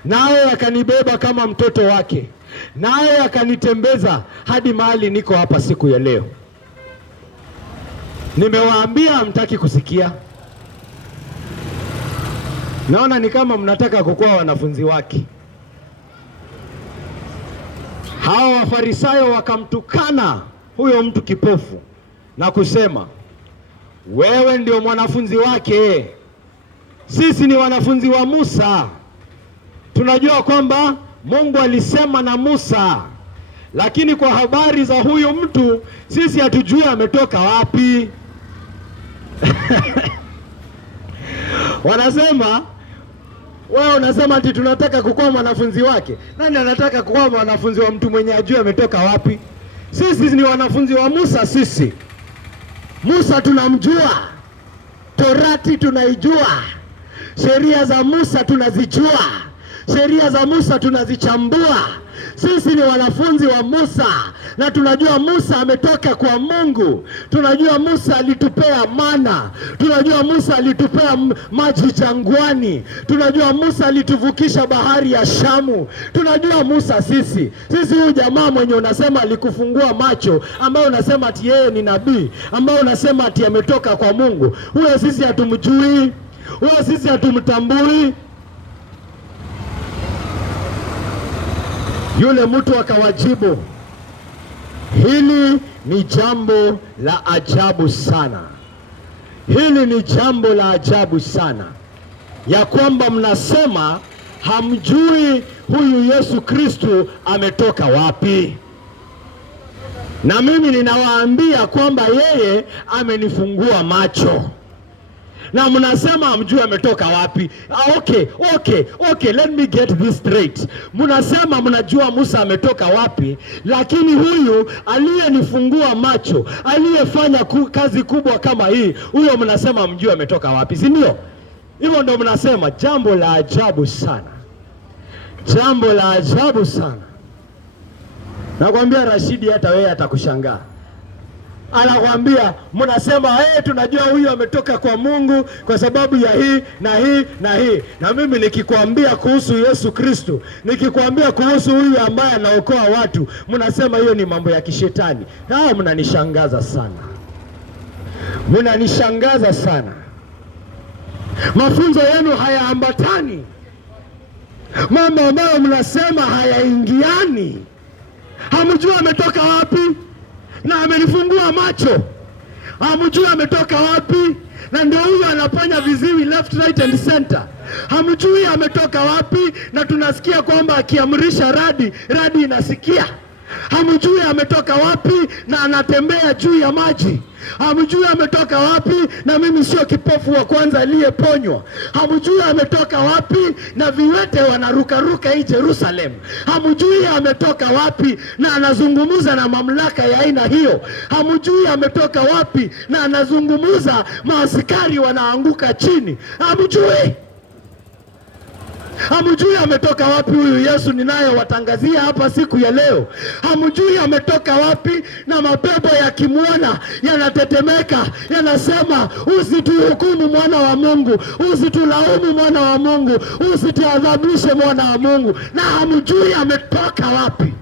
naye akanibeba kama mtoto wake, naye akanitembeza hadi mahali niko hapa siku ya leo. Nimewaambia hamtaki kusikia. Naona ni kama mnataka kukuwa wanafunzi wake. Hao Wafarisayo wakamtukana huyo mtu kipofu na kusema, wewe ndio mwanafunzi wake, sisi ni wanafunzi wa Musa. Tunajua kwamba Mungu alisema na Musa, lakini kwa habari za huyu mtu sisi hatujui ametoka wapi. Wanasema wewe unasema ati tunataka kukuwa wanafunzi wake. Nani anataka kuwa wanafunzi wa mtu mwenye ajui ametoka wapi? Sisi ni wanafunzi wa Musa. Sisi Musa tunamjua, Torati tunaijua, sheria za Musa tunazijua, sheria za Musa tunazichambua. Sisi ni wanafunzi wa Musa na tunajua Musa ametoka kwa Mungu. Tunajua Musa alitupea mana, tunajua Musa alitupea maji jangwani, tunajua Musa alituvukisha bahari ya Shamu. Tunajua Musa sisi. Huyu jamaa mwenye unasema alikufungua macho, ambao unasema ati yeye ni nabii, ambao unasema ati ametoka kwa Mungu, huyo sisi hatumjui, huyo sisi hatumtambui. Yule mtu akawajibu, hili ni jambo la ajabu sana, hili ni jambo la ajabu sana, ya kwamba mnasema hamjui huyu Yesu Kristo ametoka wapi. Na mimi ninawaambia kwamba yeye amenifungua macho, na mnasema hamjui ametoka wapi. Okay, let me get this straight. Mnasema mnajua Musa ametoka wapi, lakini huyu aliyenifungua macho, aliyefanya kazi kubwa kama hii, huyo mnasema hamjui ametoka wapi, si ndio? Hivyo ndio mnasema. Jambo la ajabu sana, jambo la ajabu sana. Nakwambia Rashidi, hata wewe atakushangaa. Anakwambia mnasema tunajua huyu ametoka kwa Mungu kwa sababu ya hii na hii na hii. Na mimi nikikwambia kuhusu Yesu Kristo, nikikwambia kuhusu huyu ambaye anaokoa watu, mnasema hiyo ni mambo ya kishetani. Mnanishangaza sana, mnanishangaza sana. Mafunzo yenu hayaambatani, mambo ambayo mnasema hayaingiani. Hamjui ametoka wapi na amenifungua macho. Hamjui ametoka wapi na ndio huyo anafanya viziwi left, right and center. Hamjui ametoka wapi na tunasikia kwamba akiamrisha radi inasikia. Hamjui ametoka wapi na anatembea juu ya maji. Hamjui ametoka wapi na mimi sio kipofu wa kwanza aliyeponywa. Hamjui ametoka wapi na viwete wanarukaruka hii Jerusalem. Hamjui ametoka wapi na anazungumuza na mamlaka ya aina hiyo. Hamjui ametoka wapi na anazungumuza maaskari wanaanguka chini. Hamjui. Hamjui ametoka wapi huyu Yesu ninayewatangazia hapa siku ya leo. Hamjui ametoka wapi na mapepo yakimwona yanatetemeka, yanasema usituhukumu mwana wa Mungu, usitulaumu mwana wa Mungu, usituadhabishe mwana wa Mungu. Na hamjui ametoka wapi.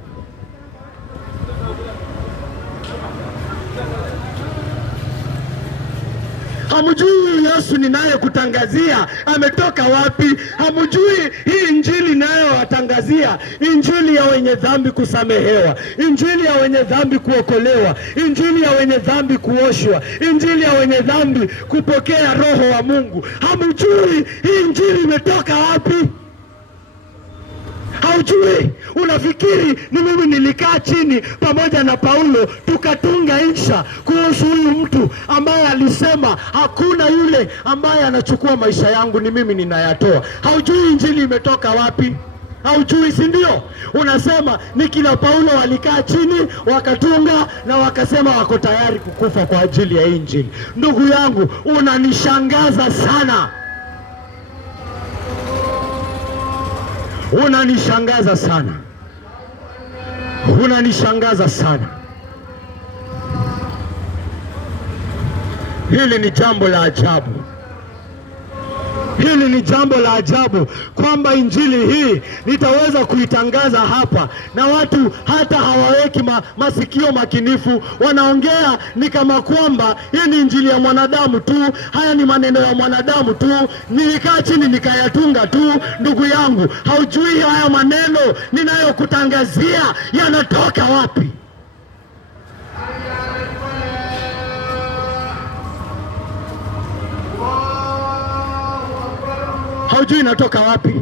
Hamjui Yesu ninayekutangazia ametoka wapi. Hamjui hii injili ninayowatangazia, injili ya wenye dhambi kusamehewa, injili ya wenye dhambi kuokolewa, injili ya wenye dhambi kuoshwa, injili ya wenye dhambi kupokea roho wa Mungu. Hamjui hii injili imetoka wapi. Haujui. Unafikiri ni mimi nilikaa chini pamoja na Paulo tukatunga insha kuhusu huyu mtu ambaye alisema hakuna yule ambaye anachukua maisha yangu, ni mimi ninayatoa. Haujui injili imetoka wapi. Haujui, si ndio? Unasema ni kila Paulo walikaa chini wakatunga na wakasema wako tayari kukufa kwa ajili ya injili. Ndugu yangu, unanishangaza sana. Unanishangaza sana, unanishangaza sana. Hili ni jambo la ajabu, hili ni jambo la ajabu kwamba injili hii nitaweza kuitangaza hapa na watu hata hawaweki masikio makinifu. Wanaongea ni kama kwamba hii ni injili ya mwanadamu tu, haya ni maneno ya mwanadamu tu, nilikaa chini nikayatunga tu. Ndugu yangu, haujui haya maneno ninayokutangazia yanatoka wapi. Haujui inatoka wapi.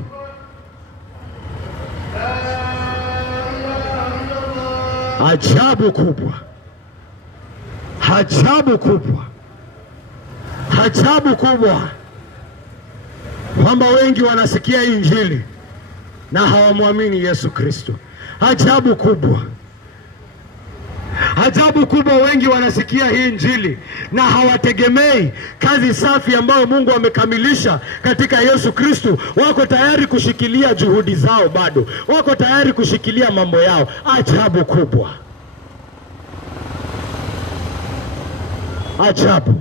Ajabu kubwa, ajabu kubwa, ajabu kubwa. kwamba wengi wanasikia Injili na hawamwamini Yesu Kristo. Ajabu kubwa, ajabu kubwa. Wengi wanasikia hii Injili na hawategemei kazi safi ambayo Mungu amekamilisha katika Yesu Kristo. Wako tayari kushikilia juhudi zao, bado wako tayari kushikilia mambo yao. Ajabu kubwa, ajabu.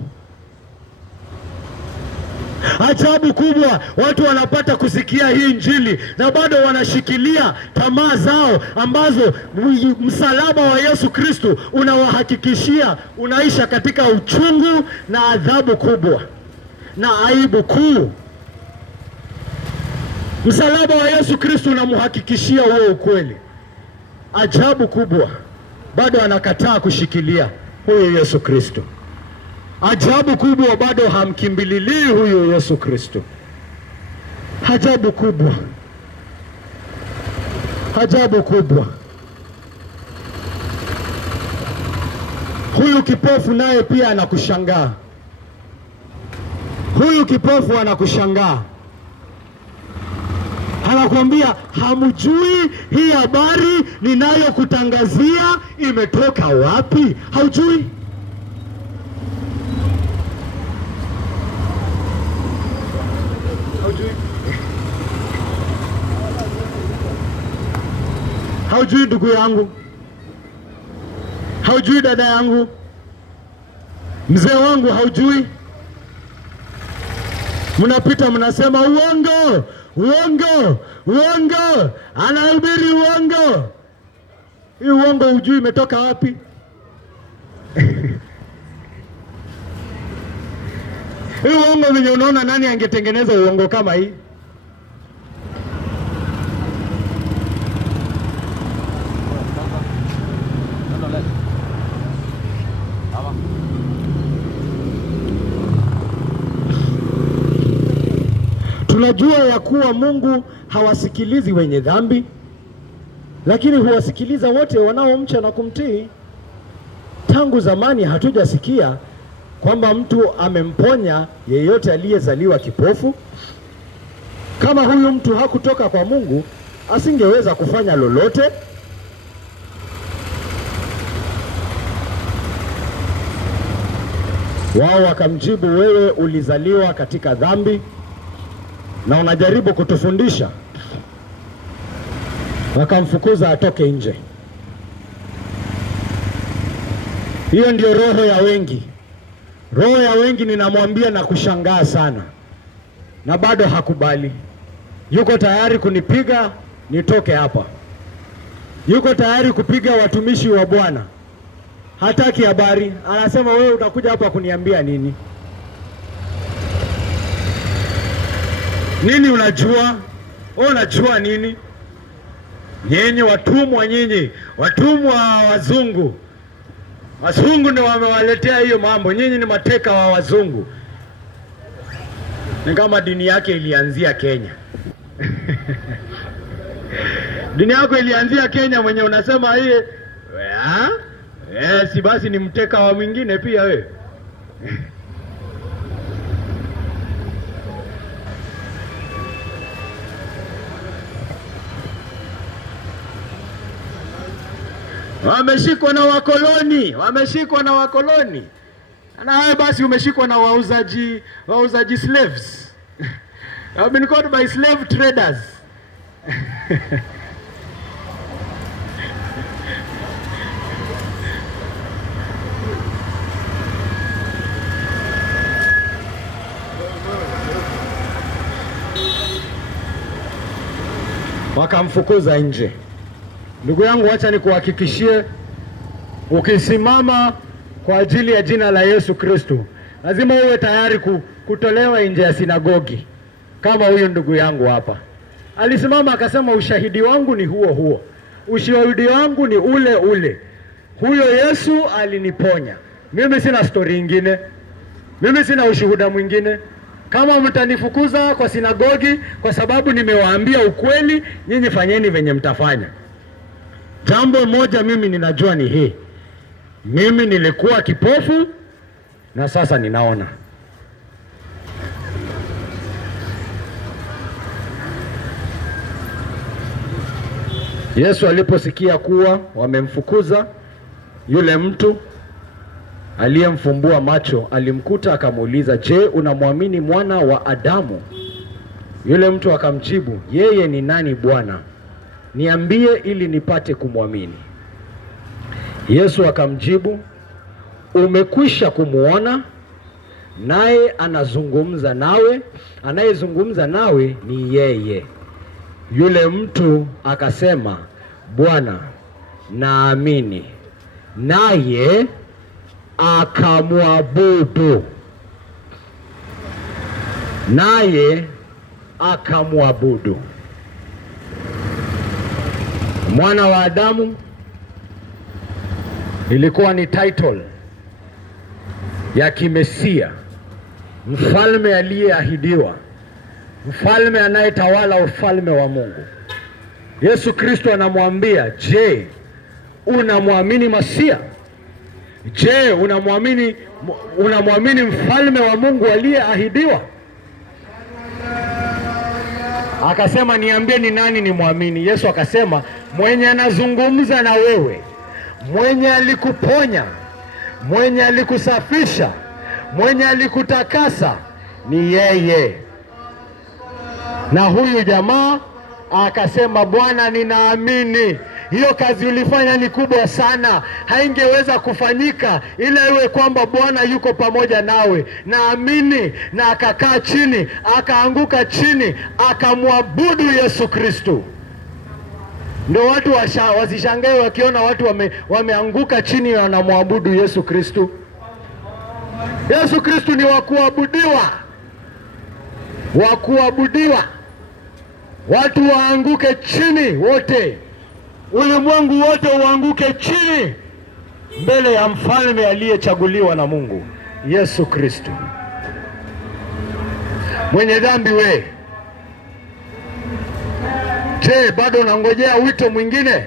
Ajabu kubwa, watu wanapata kusikia hii Injili na bado wanashikilia tamaa zao ambazo msalaba wa Yesu Kristo unawahakikishia unaisha katika uchungu na adhabu kubwa na aibu kuu. Msalaba wa Yesu Kristo unamhakikishia huo ukweli. Ajabu kubwa, bado anakataa kushikilia huyo Yesu Kristo. Ajabu kubwa, bado hamkimbililii huyo Yesu Kristo. Ajabu kubwa, ajabu kubwa. Huyu kipofu naye pia anakushangaa. Huyu kipofu anakushangaa, anakuambia hamjui hii habari ninayokutangazia imetoka wapi? Haujui? Haujui ndugu yangu? Haujui dada yangu? Mzee wangu, haujui? Mnapita mnasema uongo, uongo, uongo, anahubiri uongo. Hii uongo hujui imetoka wapi? Hii uongo venye unaona, nani angetengeneza uongo kama hii? Tunajua ya kuwa Mungu hawasikilizi wenye dhambi, lakini huwasikiliza wote wanaomcha na kumtii. Tangu zamani hatujasikia kwamba mtu amemponya yeyote aliyezaliwa kipofu. Kama huyu mtu hakutoka kwa Mungu, asingeweza kufanya lolote. Wao wakamjibu, wewe ulizaliwa katika dhambi na unajaribu kutufundisha. Wakamfukuza atoke nje. Hiyo ndio roho ya wengi. Roho ya wengi, ninamwambia na kushangaa sana, na bado hakubali. Yuko tayari kunipiga nitoke hapa. Yuko tayari kupiga watumishi wa Bwana. Hataki habari. Anasema wewe utakuja hapa kuniambia nini? Nini unajua? Wewe unajua nini? Nyinyi watumwa, nyinyi watumwa wa wazungu. Wazungu ndio wamewaletea hiyo mambo. Nyinyi ni mateka wa wazungu. Ni kama dini yake ilianzia Kenya. Dini yako ilianzia Kenya, mwenye unasema hii si basi ni mteka wa mwingine pia wewe. Wameshikwa na wakoloni, wameshikwa na wakoloni. Na wewe basi umeshikwa na wauzaji slaves. You have been caught by slave traders. Wakamfukuza nje. Ndugu yangu, acha nikuhakikishie, ukisimama kwa ajili ya jina la Yesu Kristo, lazima uwe tayari kutolewa nje ya sinagogi. Kama huyu ndugu yangu hapa alisimama akasema, ushahidi wangu ni huo huo, ushahidi wangu ni ule ule. Huyo Yesu aliniponya. Mimi sina story nyingine, mimi sina ushuhuda mwingine. Kama mtanifukuza kwa sinagogi kwa sababu nimewaambia ukweli, nyinyi fanyeni venye mtafanya. Jambo moja mimi ninajua ni hii: mimi nilikuwa kipofu na sasa ninaona. Yesu aliposikia kuwa wamemfukuza yule mtu aliyemfumbua macho, alimkuta akamuuliza, je, unamwamini mwana wa Adamu? Yule mtu akamjibu, yeye ni nani Bwana? Niambie ili nipate kumwamini. Yesu akamjibu, umekwisha kumuona, naye anayezungumza nawe ni yeye. Yule mtu akasema, Bwana, naamini. Naye akamwabudu. Mwana wa Adamu ilikuwa ni title ya kimesia, mfalme aliyeahidiwa, mfalme anayetawala ufalme wa Mungu. Yesu Kristo anamwambia, je, unamwamini Masia? Je, unamwamini mfalme wa Mungu aliyeahidiwa? Akasema, niambie ni nani nimwamini. Yesu akasema, mwenye anazungumza na wewe, mwenye alikuponya, mwenye alikusafisha, mwenye alikutakasa ni yeye. Na huyu jamaa akasema, Bwana, ninaamini. Hiyo kazi ulifanya ni kubwa sana, haingeweza kufanyika ila iwe kwamba Bwana yuko pamoja nawe. Naamini. Na akakaa chini, akaanguka chini, akamwabudu Yesu Kristo. Ndio watu wasishangae wakiona watu wameanguka chini na wanamwabudu Yesu Kristo. Yesu Kristo ni wa kuabudiwa. Watu waanguke chini wote. Ulimwengu wote uanguke chini mbele ya mfalme aliyechaguliwa na Mungu, Yesu Kristo. Mwenye dhambi we, je, bado unangojea wito mwingine?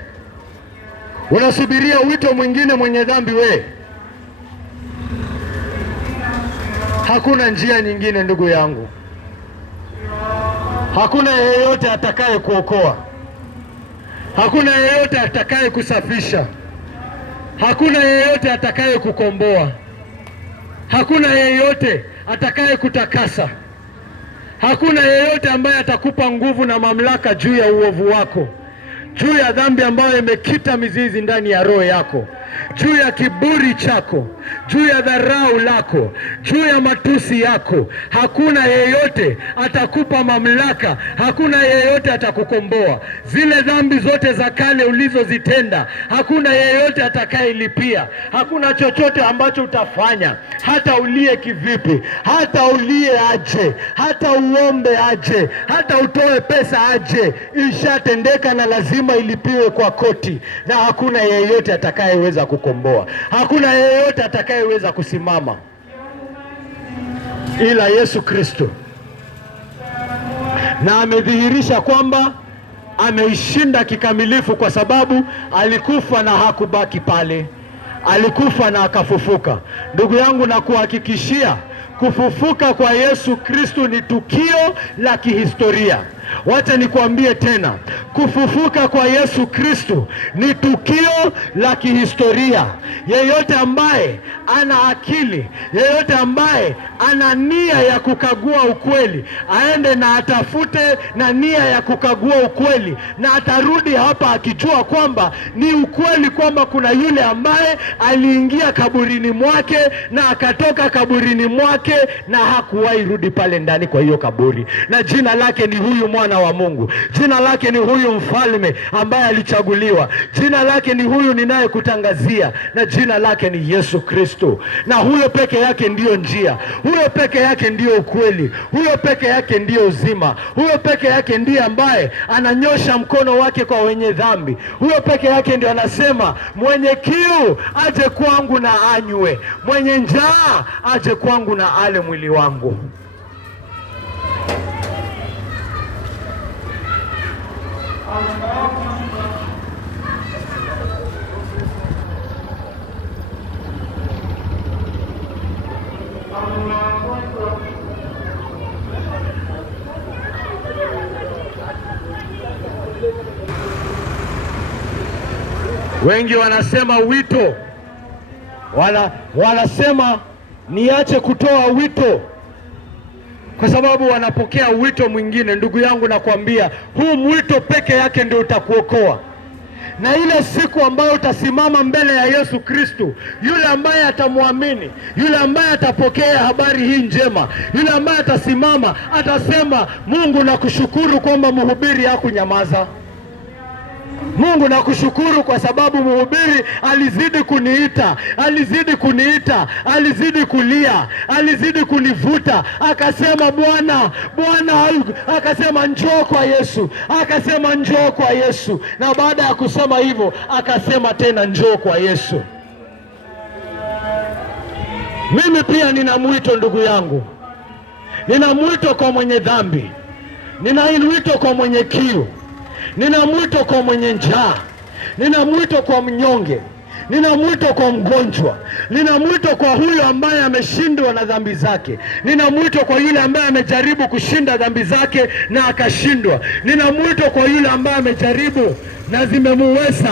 Unasubiria wito mwingine? Mwenye dhambi we, hakuna njia nyingine ndugu yangu. Hakuna yeyote atakaye kuokoa. Hakuna yeyote atakaye kusafisha. Hakuna yeyote atakaye kukomboa. Hakuna yeyote atakaye kutakasa. Hakuna yeyote ambaye atakupa nguvu na mamlaka juu ya uovu wako, juu ya dhambi ambayo imekita mizizi ndani ya roho yako, juu ya kiburi chako, juu ya dharau lako, juu ya matusi yako. Hakuna yeyote atakupa mamlaka, hakuna yeyote atakukomboa. Zile dhambi zote za kale ulizozitenda, hakuna yeyote atakayelipia. Hakuna chochote ambacho utafanya, hata ulie kivipi, hata ulie aje, hata uombe aje, hata utoe pesa aje, ishatendeka na lazima ilipiwe kwa koti. Na hakuna yeyote atakayeweza kukomboa. Hakuna yeyote atakayeweza kusimama ila Yesu Kristo. Na amedhihirisha kwamba ameishinda kikamilifu, kwa sababu alikufa na hakubaki pale. Alikufa na akafufuka. Ndugu yangu, na kuhakikishia, kufufuka kwa Yesu Kristo ni tukio la kihistoria. Wacha nikwambie tena, kufufuka kwa Yesu Kristo ni tukio la kihistoria. Yeyote ambaye ana akili, yeyote ambaye ana nia ya kukagua ukweli, aende na atafute na nia ya kukagua ukweli, na atarudi hapa akijua kwamba ni ukweli, kwamba kuna yule ambaye aliingia kaburini mwake na akatoka kaburini mwake na hakuwahi rudi pale ndani kwa hiyo kaburi. Na jina lake ni huyu mwana wa Mungu. Jina lake ni huyu mfalme ambaye alichaguliwa. Jina lake ni huyu ninayekutangazia, na jina lake ni Yesu Kristo. Na huyo peke yake ndiyo njia, huyo peke yake ndiyo ukweli, huyo peke yake ndiyo uzima, huyo peke yake ndiye ambaye ananyosha mkono wake kwa wenye dhambi. Huyo peke yake ndiyo anasema, mwenye kiu aje kwangu na anywe, mwenye njaa aje kwangu na ale mwili wangu. Wengi wanasema wito, wanasema niache kutoa wito kwa sababu wanapokea wito mwingine. Ndugu yangu, nakwambia huu mwito peke yake ndio utakuokoa. Na ile siku ambayo utasimama mbele ya Yesu Kristo, yule ambaye atamwamini, yule ambaye atapokea habari hii njema, yule ambaye atasimama atasema, Mungu nakushukuru kwamba mhubiri hakunyamaza. Mungu nakushukuru kwa sababu mhubiri alizidi kuniita, alizidi kulia, alizidi kunivuta, akasema Bwana, akasema njoo kwa Yesu, akasema njoo kwa Yesu, na baada ya kusema hivyo akasema tena njoo kwa Yesu. Mimi pia nina mwito ndugu yangu, nina mwito kwa mwenye dhambi, nina mwito kwa mwenye kiu, nina mwito kwa mwenye njaa, nina mwito kwa mnyonge, nina mwito kwa mgonjwa, nina mwito kwa huyo ambaye ameshindwa na dhambi zake, nina mwito kwa yule ambaye amejaribu kushinda dhambi zake na akashindwa, nina mwito kwa yule ambaye amejaribu na zimemuweza.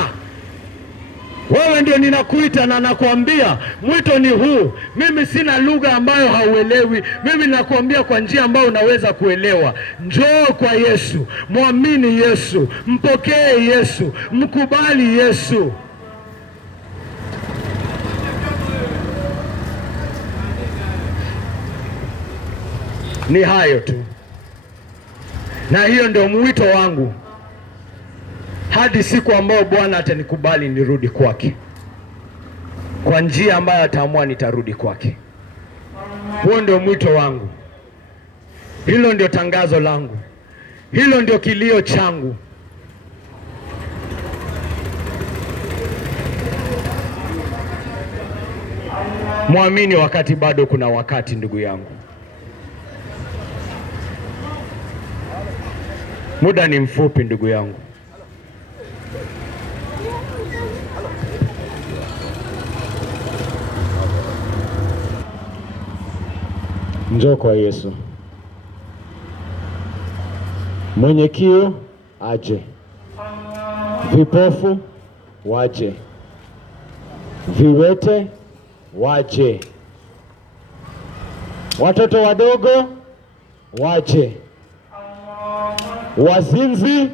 Wewe ndio ninakuita na nakuambia mwito ni huu. Mimi sina lugha ambayo hauelewi. Mimi nakuambia kwa njia ambayo unaweza kuelewa. Njoo kwa Yesu, muamini Yesu, mpokee Yesu, mkubali Yesu. Ni hayo tu. Na hiyo ndio mwito wangu. Hadi siku ambayo Bwana atanikubali nirudi kwake, kwa njia ambayo ataamua nitarudi kwake. Huo ndio mwito wangu, hilo ndio tangazo langu, hilo ndio kilio changu. Muamini wakati bado kuna wakati, ndugu yangu. Muda ni mfupi, ndugu yangu. Njoo kwa Yesu. Mwenye kiu aje, vipofu waje, viwete waje, watoto wadogo waje, wazinzi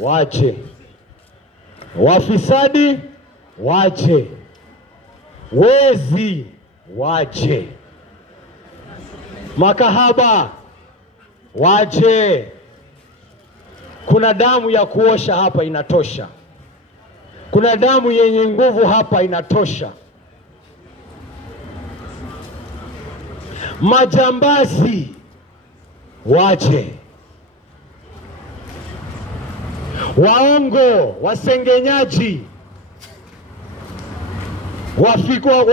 waje, wafisadi waje, wezi waje, makahaba waje. Kuna damu ya kuosha hapa inatosha. Kuna damu yenye nguvu hapa inatosha. Majambazi waje, waongo, wasengenyaji,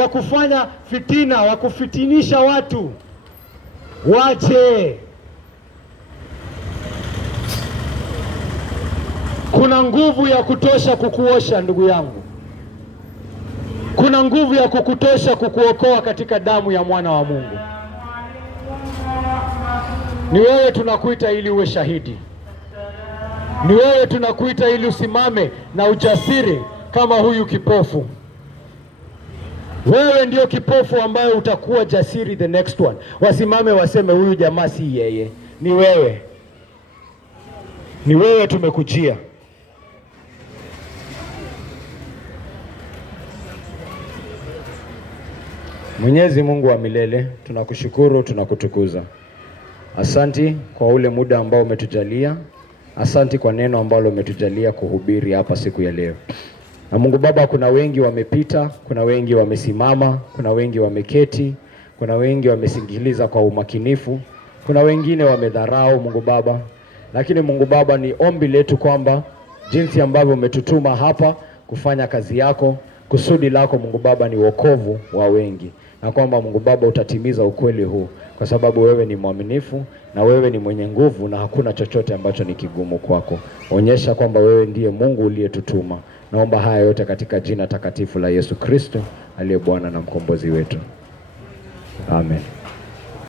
wakufanya fitina, wakufitinisha watu waje. Kuna nguvu ya kutosha kukuosha ndugu yangu. Kuna nguvu ya kukutosha kukuokoa katika damu ya mwana wa Mungu. Ni wewe tunakuita ili uwe shahidi. Ni wewe tunakuita ili usimame na ujasiri kama huyu kipofu. Wewe ndio kipofu ambaye utakuwa jasiri the next one. Wasimame waseme huyu jamaa si yeye. Ni wewe. Ni wewe tumekujia. Mwenyezi Mungu wa milele, tunakushukuru, tunakutukuza. Asanti kwa ule muda ambao umetujalia. Asanti kwa neno ambalo umetujalia kuhubiri hapa siku ya leo. Na Mungu Baba, kuna wengi wamepita, kuna wengi wamesimama, kuna wengi wameketi, kuna wengi wamesikiliza kwa umakinifu, kuna wengine wamedharau Mungu Baba. Lakini Mungu Baba, ni ombi letu kwamba jinsi ambavyo umetutuma hapa kufanya kazi yako, kusudi lako Mungu Baba ni wokovu wa wengi. Na kwamba Mungu Baba utatimiza ukweli huu, kwa sababu wewe ni mwaminifu na wewe ni mwenye nguvu na hakuna chochote ambacho ni kigumu kwako. Onyesha kwamba wewe ndiye Mungu uliyetutuma. Naomba haya yote katika jina takatifu la Yesu Kristo aliye Bwana na mkombozi wetu. Amen.